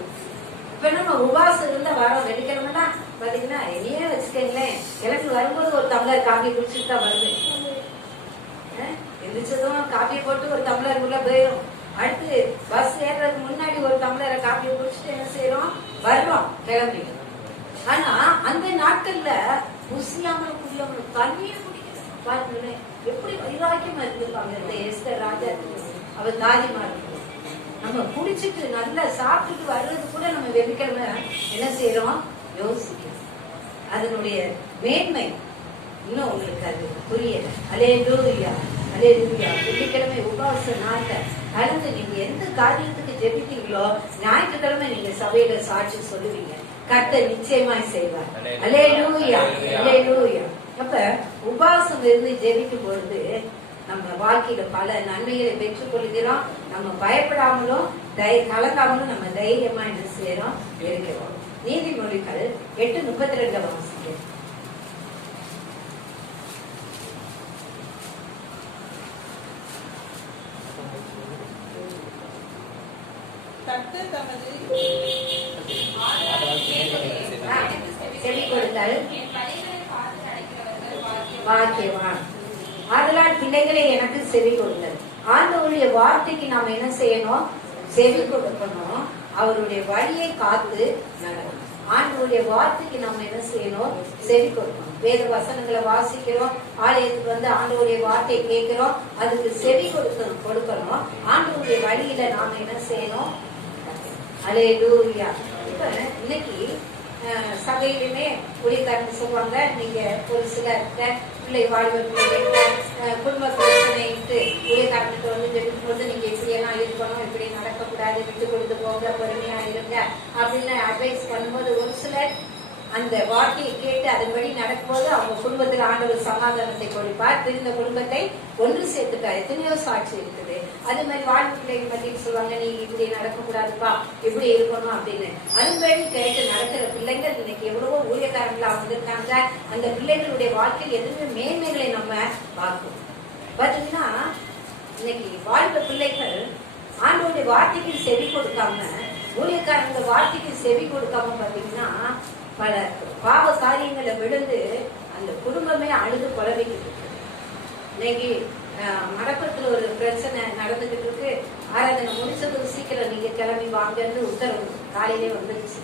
இப்ப நம்ம உபவாசம் இருந்தா வரோம். வெள்ளிக்கிழமைனா பாத்தீங்கன்னா என்னையே வச்சுக்கீங்களேன், எனக்கு வரும்போது ஒரு டம்ளர் காஃபி குடிச்சுட்டு தான் வருது. எந்திரிச்சதும் காஃபியை போட்டு ஒரு டம்ளர் உள்ள போயிடும். அடுத்து பஸ் ஏறதுக்கு முன்னாடி ஒரு டம்ளரை காஃபியை குடிச்சிட்டு என்ன செய்யறோம், வர்றோம் கிளம்பி. ஆனா அந்த நாட்கள்ல ருசியாமல் குடியாமல் தண்ணியை குடிக்கிறேன் பாருங்க, எப்படி வைராக்கியமா இருந்திருப்பாங்க இந்த எஸ்தர் ராஜா அவர் தாதிமார். நம்ம குடிச்சிட்டு நல்லா சாப்பிட்டுட்டு வர்றது கூட நம்ம வெள்ளிக்கிழமை என்ன செய்யறோம், யோசிக்கிறோம். அதனுடைய மேன்மை இன்னும் உங்களுக்கு அது புரியல. அல்லேலூயா, அல்லேலூயா. வெள்ளிக்கிழமை உபவாச நாள்ல கலந்து நீங்க எந்த காரியத்துக்கு ஜெபித்தீங்களோ ஞாயிற்றுக்கிழமை நீங்க சபையில சாட்சி சொல்லுவீங்க. கர்த்தர் நிச்சயமாய் செய்வார். அல்லேலூயா, அல்லேலூயா. அப்ப உபவாசம் இருந்து ஜெபிக்கும் பொழுது நம்ம வாழ்க்கையில பல நன்மைகளை பெற்றுக் கொள்கிறோம். நம்ம பயப்படாமலும் கலக்காமலும் நம்ம தைரியமா என்ன செய்யறோம், இருக்கிறோம். நீதிமொழிகள் 8:32 வாசிக்கிறோம். நடக்கிறவர்கள் என் வழிகளை பார்த்து நடக்கிறவர்கள் பாக்கியவான்கள். பாக்கியவான். ஆதலால் பிள்ளைகளை எனக்கு செவி கொடுங்கள். ஆண்டவருடைய வார்த்தைக்கு நாம் என்ன செய்யணும்? செவி கொடுக்கணும். அவருடைய வழியை காத்து நடக்கணும். ஆண்டவருடைய வார்த்தைக்கு நம்ம என்ன செய்யணும்? செவி கொடுக்கணும். வேத வசனங்களை வாசிக்கிறோம், ஆலயத்துக்கு வந்து ஆண்டவருடைய வார்த்தையை கேட்கிறோம், அதுக்கு செவி கொடுக்கணும். ஆண்டவருடைய வழியில நாம என்ன செய்யணும்? அல்லேலூயா. இப்ப இன்னைக்கு சபையிலுமே ஊழியக்காரங்க சொல்லுவாங்க, நீங்க ஒரு சில பிள்ளை வாழ்வு குடும்ப பிரச்சனைட்டு ஊழியக்காரங்கிட்ட வந்து ஜெபிக்கும்போது நீங்க இப்படி எல்லாம் இருக்கணும், இப்படி நடக்கக்கூடாது, விட்டு கொடுத்து போங்க, பொறுமையா இருங்க அப்படின்னு அட்வைஸ் பண்ணும்போது ஒரு சிலர் அந்த வார்த்தையை கேட்டு அதன்படி நடக்கும்போது அவங்க குடும்பத்தில் ஆண்டவர் சமாதானத்தை கொடுப்பார், பிரிந்த குடும்பத்தை ஒன்று சேர்த்துட்டார். எத்தனையோ சாட்சி இருக்குது. அது மாதிரி வாழ்வு பிள்ளைகள் பற்றி சொல்லுவாங்க, நீ இப்படி நடக்கக்கூடாதுப்பா, இப்படி இருக்கணும் அப்படின்னு. அதன்படி கேட்டு நடக்கிற பிள்ளைகள் இன்னைக்கு எவ்வளவோ ஊழியக்காரங்களா வந்திருக்காங்க. அந்த பிள்ளைகளுடைய வாழ்க்கையில் எதுவுமே மேன்மைகளை நம்ம பார்க்கணும். பாத்தீங்கன்னா இன்னைக்கு வாழ்வு பிள்ளைகள் ஆண்டவருடைய வார்த்தைக்கு செவி கொடுக்காம, ஊழியக்காரங்க வார்த்தைக்கு செவி கொடுக்காம பாத்தீங்கன்னா பல பாவ காரியங்களை விழுந்து அந்த குடும்பமே அழுது குழம்பிக்கிட்டு இருக்கு. இன்னைக்கு மடப்பத்துல ஒரு பிரச்சனை நடந்துகிட்டு இருக்கு. ஆராதனை முடிச்சது சீக்கிரம் நீங்க கிளம்பி வாங்கன்னு உத்தரவு காலையிலே வந்துருச்சு.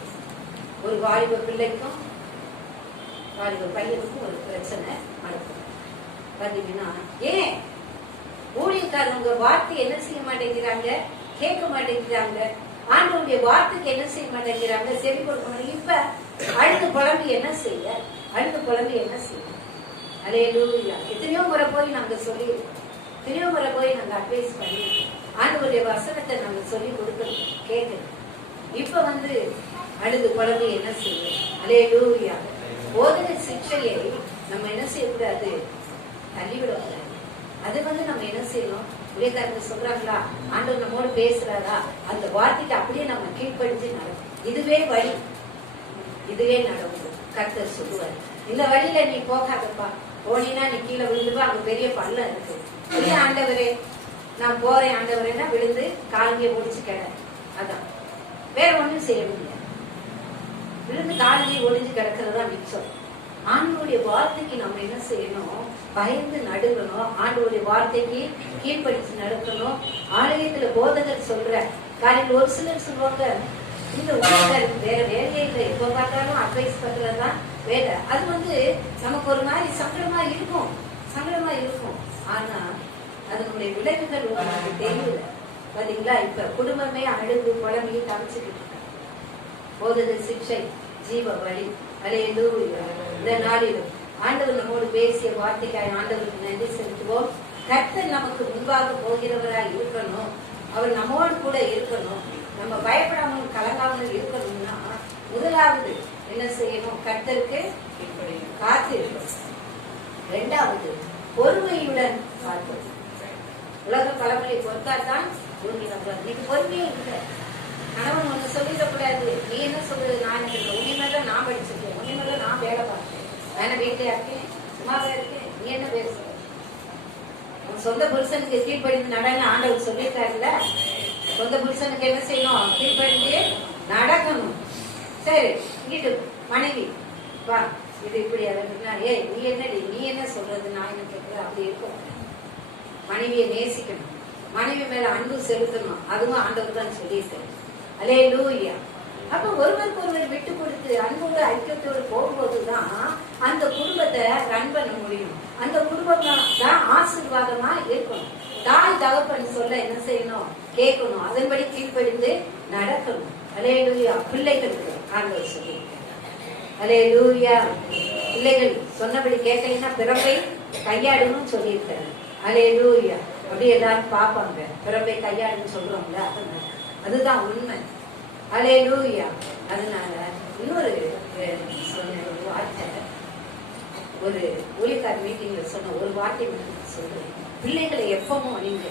ஒரு வாலிப பிள்ளைக்கும் வாலிப பையனுக்கும் ஒரு பிரச்சனை நடக்கும். பாத்தீங்கன்னா ஏன் ஊழியக்காரங்க வார்த்தை என்ன செய்ய மாட்டேங்கிறாங்க? கேட்க மாட்டேங்கிறாங்க. ஆண்டவருடைய வார்த்தைக்கு என்ன செய்ய மாட்டேங்கிறாங்க? செவி கொடுக்க மாட்டேங்க. இப்ப அழுது புலம்பி என்ன செய்ய? அழுது புலம்பி என்ன செய்ய? அல்லேலூயா. எத்தனையோ முறை போய் நாங்க சொல்லி, எத்தனையோ முறை போய் நாங்க அட்வைஸ் பண்ணி ஆண்டவருடைய வசனத்தை நாங்க சொல்லி கொடுக்கணும், கேட்கணும். இப்ப வந்து அழுது புலம்பி என்ன செய்ய? அல்லேலூயா. போதனை சிக்ஷையை நம்ம என்ன செய்யக்கூடாது? தள்ளிவிடக்கூடாது. அது வந்து நம்ம என்ன செய்யணும்? ஊழியக்காரங்க சொல்றாங்களா, ஆண்டவர் நம்மோடு பேசுறாரா, அந்த வார்த்தைக்கு அப்படியே நம்ம கீழ்ப்படிஞ்சு நடக்கும். இதுவே வழி, இதுவே நடக்கும். கர்த்தர் சொல்லுவார், இந்த வழியில நீ போகாதப்பா, போனீன்னா நீ கீழே விழுந்துப்பா, அங்க பெரிய பள்ளம் இருக்கு. இல்ல ஆண்டவரே நான் போறேன் ஆண்டவரேன்னா விழுந்து காலங்கே ஒடிச்சு கிட, அதான் வேற ஒண்ணும் செய்ய முடியாது. விழுந்து காலங்கே ஒடிஞ்சு கிடக்கிறதா மிச்சம். ஆண்டவருடைய வார்த்தைக்கு நம்ம என்ன செய்யணும்? பயந்து நடுங்கணும். ஆண்டவருடைய வார்த்தைக்கு கீழ்படிச்சு நடக்கணும். ஆலயத்துல போதகர் சொல்ற காலையில் ஒரு சிலர் சொல்லுவாங்க, இந்த ஊழியருக்கு வேற வேலையே இல்லை, எப்ப பார்த்தாலும் அட்வைஸ் பண்றதுதான் வேலை. அது வந்து நமக்கு ஒரு மாதிரி சங்கடமா இருக்கும், சங்கடமா இருக்கும். ஆனா அதனுடைய விளைவுகள் உங்களுக்கு தெரியல. பாத்தீங்களா? இப்ப குடும்பமே அழுது குழம்பி தவிச்சுக்கிட்டு இருக்காங்க. போதகர் சிக்ஷை ஜீவ வழி. அல்லேலூயா. இந்த நாளிலும் ஆண்டவர் நம்மோடு பேசிய வார்த்தைக்காய் ஆண்டவருக்கு நன்றி செலுத்துவோம். கர்த்தர் நமக்கு முன்பாக போகிறவராய் இருக்கணும். அவர் நம்மோடு கூட இருக்கணும். நம்ம பயப்படாமல் கலங்காமல் இருக்கணும்னா முதலாவது என்ன செய்யணும்? கர்த்தருக்கு காத்து இருக்கணும். இரண்டாவது பொறுமையுடன் பார்க்கணும். உலக பழமொழி பொறுத்தால்தான் இன்னைக்கு பொறுமையே இல்லை. கணவன் ஒண்ணு சொல்லிடக்கூடாது, நீ என்ன சொல்றது, நான் உண்மைதான் நான் படிச்சிருக்கேன், உண்மைதான் நான் வேலை பார்த்தேன், நான் வீட்டிலே இருக்கேன், சும்மாவே இருக்கேன், நீ என்ன பேசுற? உன் சொந்த புருஷனுக்கு கீழ்ப்படிந்து நடன்னு ஆண்டவர் சொல்லியிருக்காருல்ல. சொந்த புருஷனுக்கு என்ன செய்யணும்? கீழ்ப்படிந்து நடக்கணும். சரி, இங்கிட்டு மனைவி வா, இது இப்படி அதுன்னா, ஏய் நீ என்னடி, நீ என்ன சொல்றது, நான் என்ன கேட்கறது, அப்படி இருக்கும். மனைவியை நேசிக்கணும், மனைவி மேல அன்பு செலுத்தணும். அதுவும் ஆண்டவர் தான் சொல்லியிருக்காரு. அல்லேலூயா. அப்ப ஒருவருக்கு ஒருவர் விட்டு கொடுத்து அன்போடு ஐக்கியத்தோடு போகும்போதுதான் அந்த குடும்பத்தை ரன் பண்ண முடியும். அந்த குடும்பம் தான் ஆசீர்வாதமா இருக்கணும். தாய் தகப்பன் சொல்ல என்ன செய்யணும்? கேட்கணும். அதன்படி கீழ்ப்படிந்து நடக்கணும். அல்லேலூயா. பிள்ளைகளுக்கு ஆண்டவர் சொல்லியிருக்காரு. அல்லேலூயா. பிள்ளைகள் சொன்னபடி கேட்கலைன்னா பிறப்பை கையாடணும்னு சொல்லியிருக்காரு. அல்லேலூயா. அப்படி எல்லாரும் பார்ப்பாங்க, பிறப்பை கையாடுன்னு சொல்றோம்ல, அதுதான் உண்மை. அல்லேலூயா. அதனால இன்னொரு சொன்ன ஒரு வார்த்தை, ஒரு ஊழியக்கார மீட்டிங்ல சொன்ன ஒரு வார்த்தை சொல்றேன். பிள்ளைகளை எப்பவும் நீங்க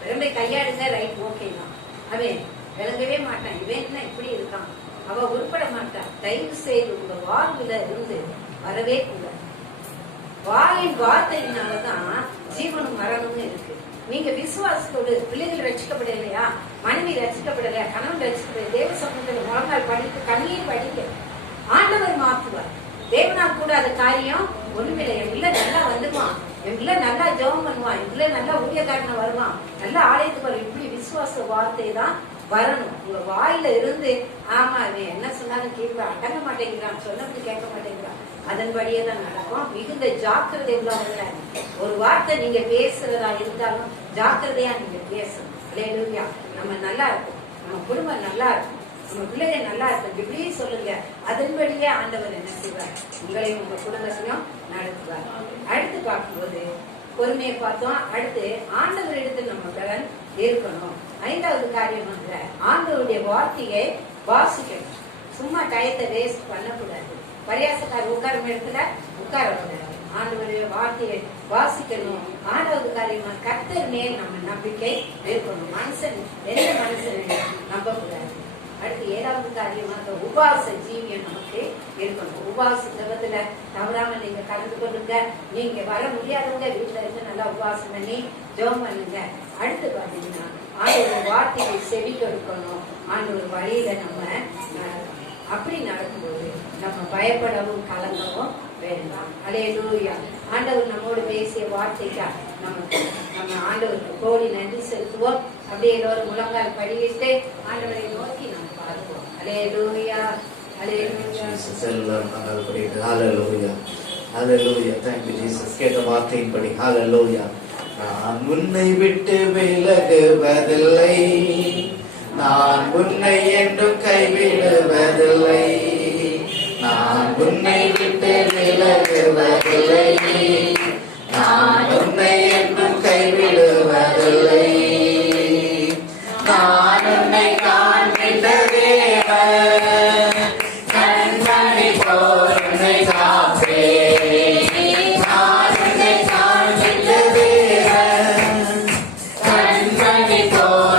பிறப்பை கையாடுங்க, ரைட், ஓகே தான். அவன் விளங்கவே மாட்டான், இவன் என்ன இப்படி இருக்கான், அவ உருப்பட மாட்டான். தயவு செய்து உங்க வாழ்வுல இருந்து வரவே கூடாது. வாயின் வார்த்தையினாலதான் ஜீவனும் மரணமும் இருக்கு. நீங்க விசுவாசத்தோடு பிள்ளைகள் ரட்சிக்கப்படலையா, மனைவி ரட்சிக்கப்படலையா, கணவன் ரட்சிக்கப்பட, தேவ சமூகத்தில் முழங்கால் படித்து கண்ணீர் வடிக்க ஆண்டவர் மாற்றுவார். தேவனால் கூடாத காரியம் ஒண்ணுமில்லை. என் பிள்ளை நல்லா வந்துடுவான், என் பிள்ளை நல்லா ஜெபம் பண்ணுவான், என் பிள்ளை நல்லா ஊழியக்காரன வருவான், நல்லா ஆலயத்துக்கு வரும். இப்படி விசுவாச வார்த்தை தான் வரணும் உங்க வாயில இருந்து. ஆமா அவன் என்ன சொன்னாலும் கேட்க அடங்க மாட்டேங்கிறான், சொன்னபடி கேட்க மாட்டேங்கிறான், அதன்படியே தான் நடக்கும். மிகுந்த ஜாக்கிரதை உள்ளவங்க. ஒரு வார்த்தை நீங்க பேசுறதா இருந்தாலும் ஜாக்கிரதையா நீங்க பேசணும். அல்லேலூயா. நம்ம நல்லா இருக்கும், நம்ம குடும்பம் நல்லா இருக்கும், நம்ம பிள்ளைங்க நல்லா இருக்கும், இப்படியே சொல்லுங்க. அதன்படியே ஆண்டவர் என்ன செய்வார், உங்களையும் உங்க குடும்பத்தையும் நடத்துவார். அடுத்து பார்க்கும்போது பொறுமையை பார்த்தோம். அடுத்து ஆண்டவர் எடுத்து நம்ம பலன் இருக்கணும். 5வது காரியம் வந்து ஆண்டவருடைய வார்த்தையை வாசிக்கணும். சும்மா டயத்தை வேஸ்ட் பண்ணக்கூடாது. பரியாசக்கார உட்காரும் இடத்துல உட்காரக்கூடாது. ஆண்டவருடைய வார்த்தையை வாசிக்கணும். 6வது காரியமா கர்த்தர் மேல் நம்ம நம்பிக்கை இருக்கணும். மனுஷன் எந்த மனுஷனையும் நம்பக்கூடாது. அடுத்து 7வது காரியமாக உபவாச ஜீவியம் நமக்கு இருக்கணும். உபவாச ஜபத்துல தவறாம நீங்க கலந்து கொள்ளுங்க. நீங்க வர முடியாதவங்க வீட்டுல இருந்து நல்லா உபவாசம் பண்ணி ஜெபம் பண்ணுங்க. அடுத்து பாத்தீங்கன்னா ஆண்டவர் வார்த்தையை செவி கொடுக்கணும். ஆண்டவர் வழியில நம்ம அப்படி நடக்கும்போது நம்ம பயப்படவும் கலங்கவும் வேண்டாம். அல்லேலூயா. ஆண்டவர் நம்மோடு பேசிய வார்த்தைக்கா நம்ம ஆண்டவருக்கு கோடி நன்றி செலுத்துவோம். அப்படியே எல்லோரும் முழங்கால் படிவிட்டு ஆண்டவரை நோக்கி நம்ம பார்ப்போம். அல்லேலூயா. அல்லேலூயா. கேட்ட வார்த்தையின்படி ஹல்லேலூயா. நான் உன்னை விட்டு விலகுவதில்லை, நான் உன்னை என்றும் கைவிடுவதில்லை, நான் உன்னை விட்டு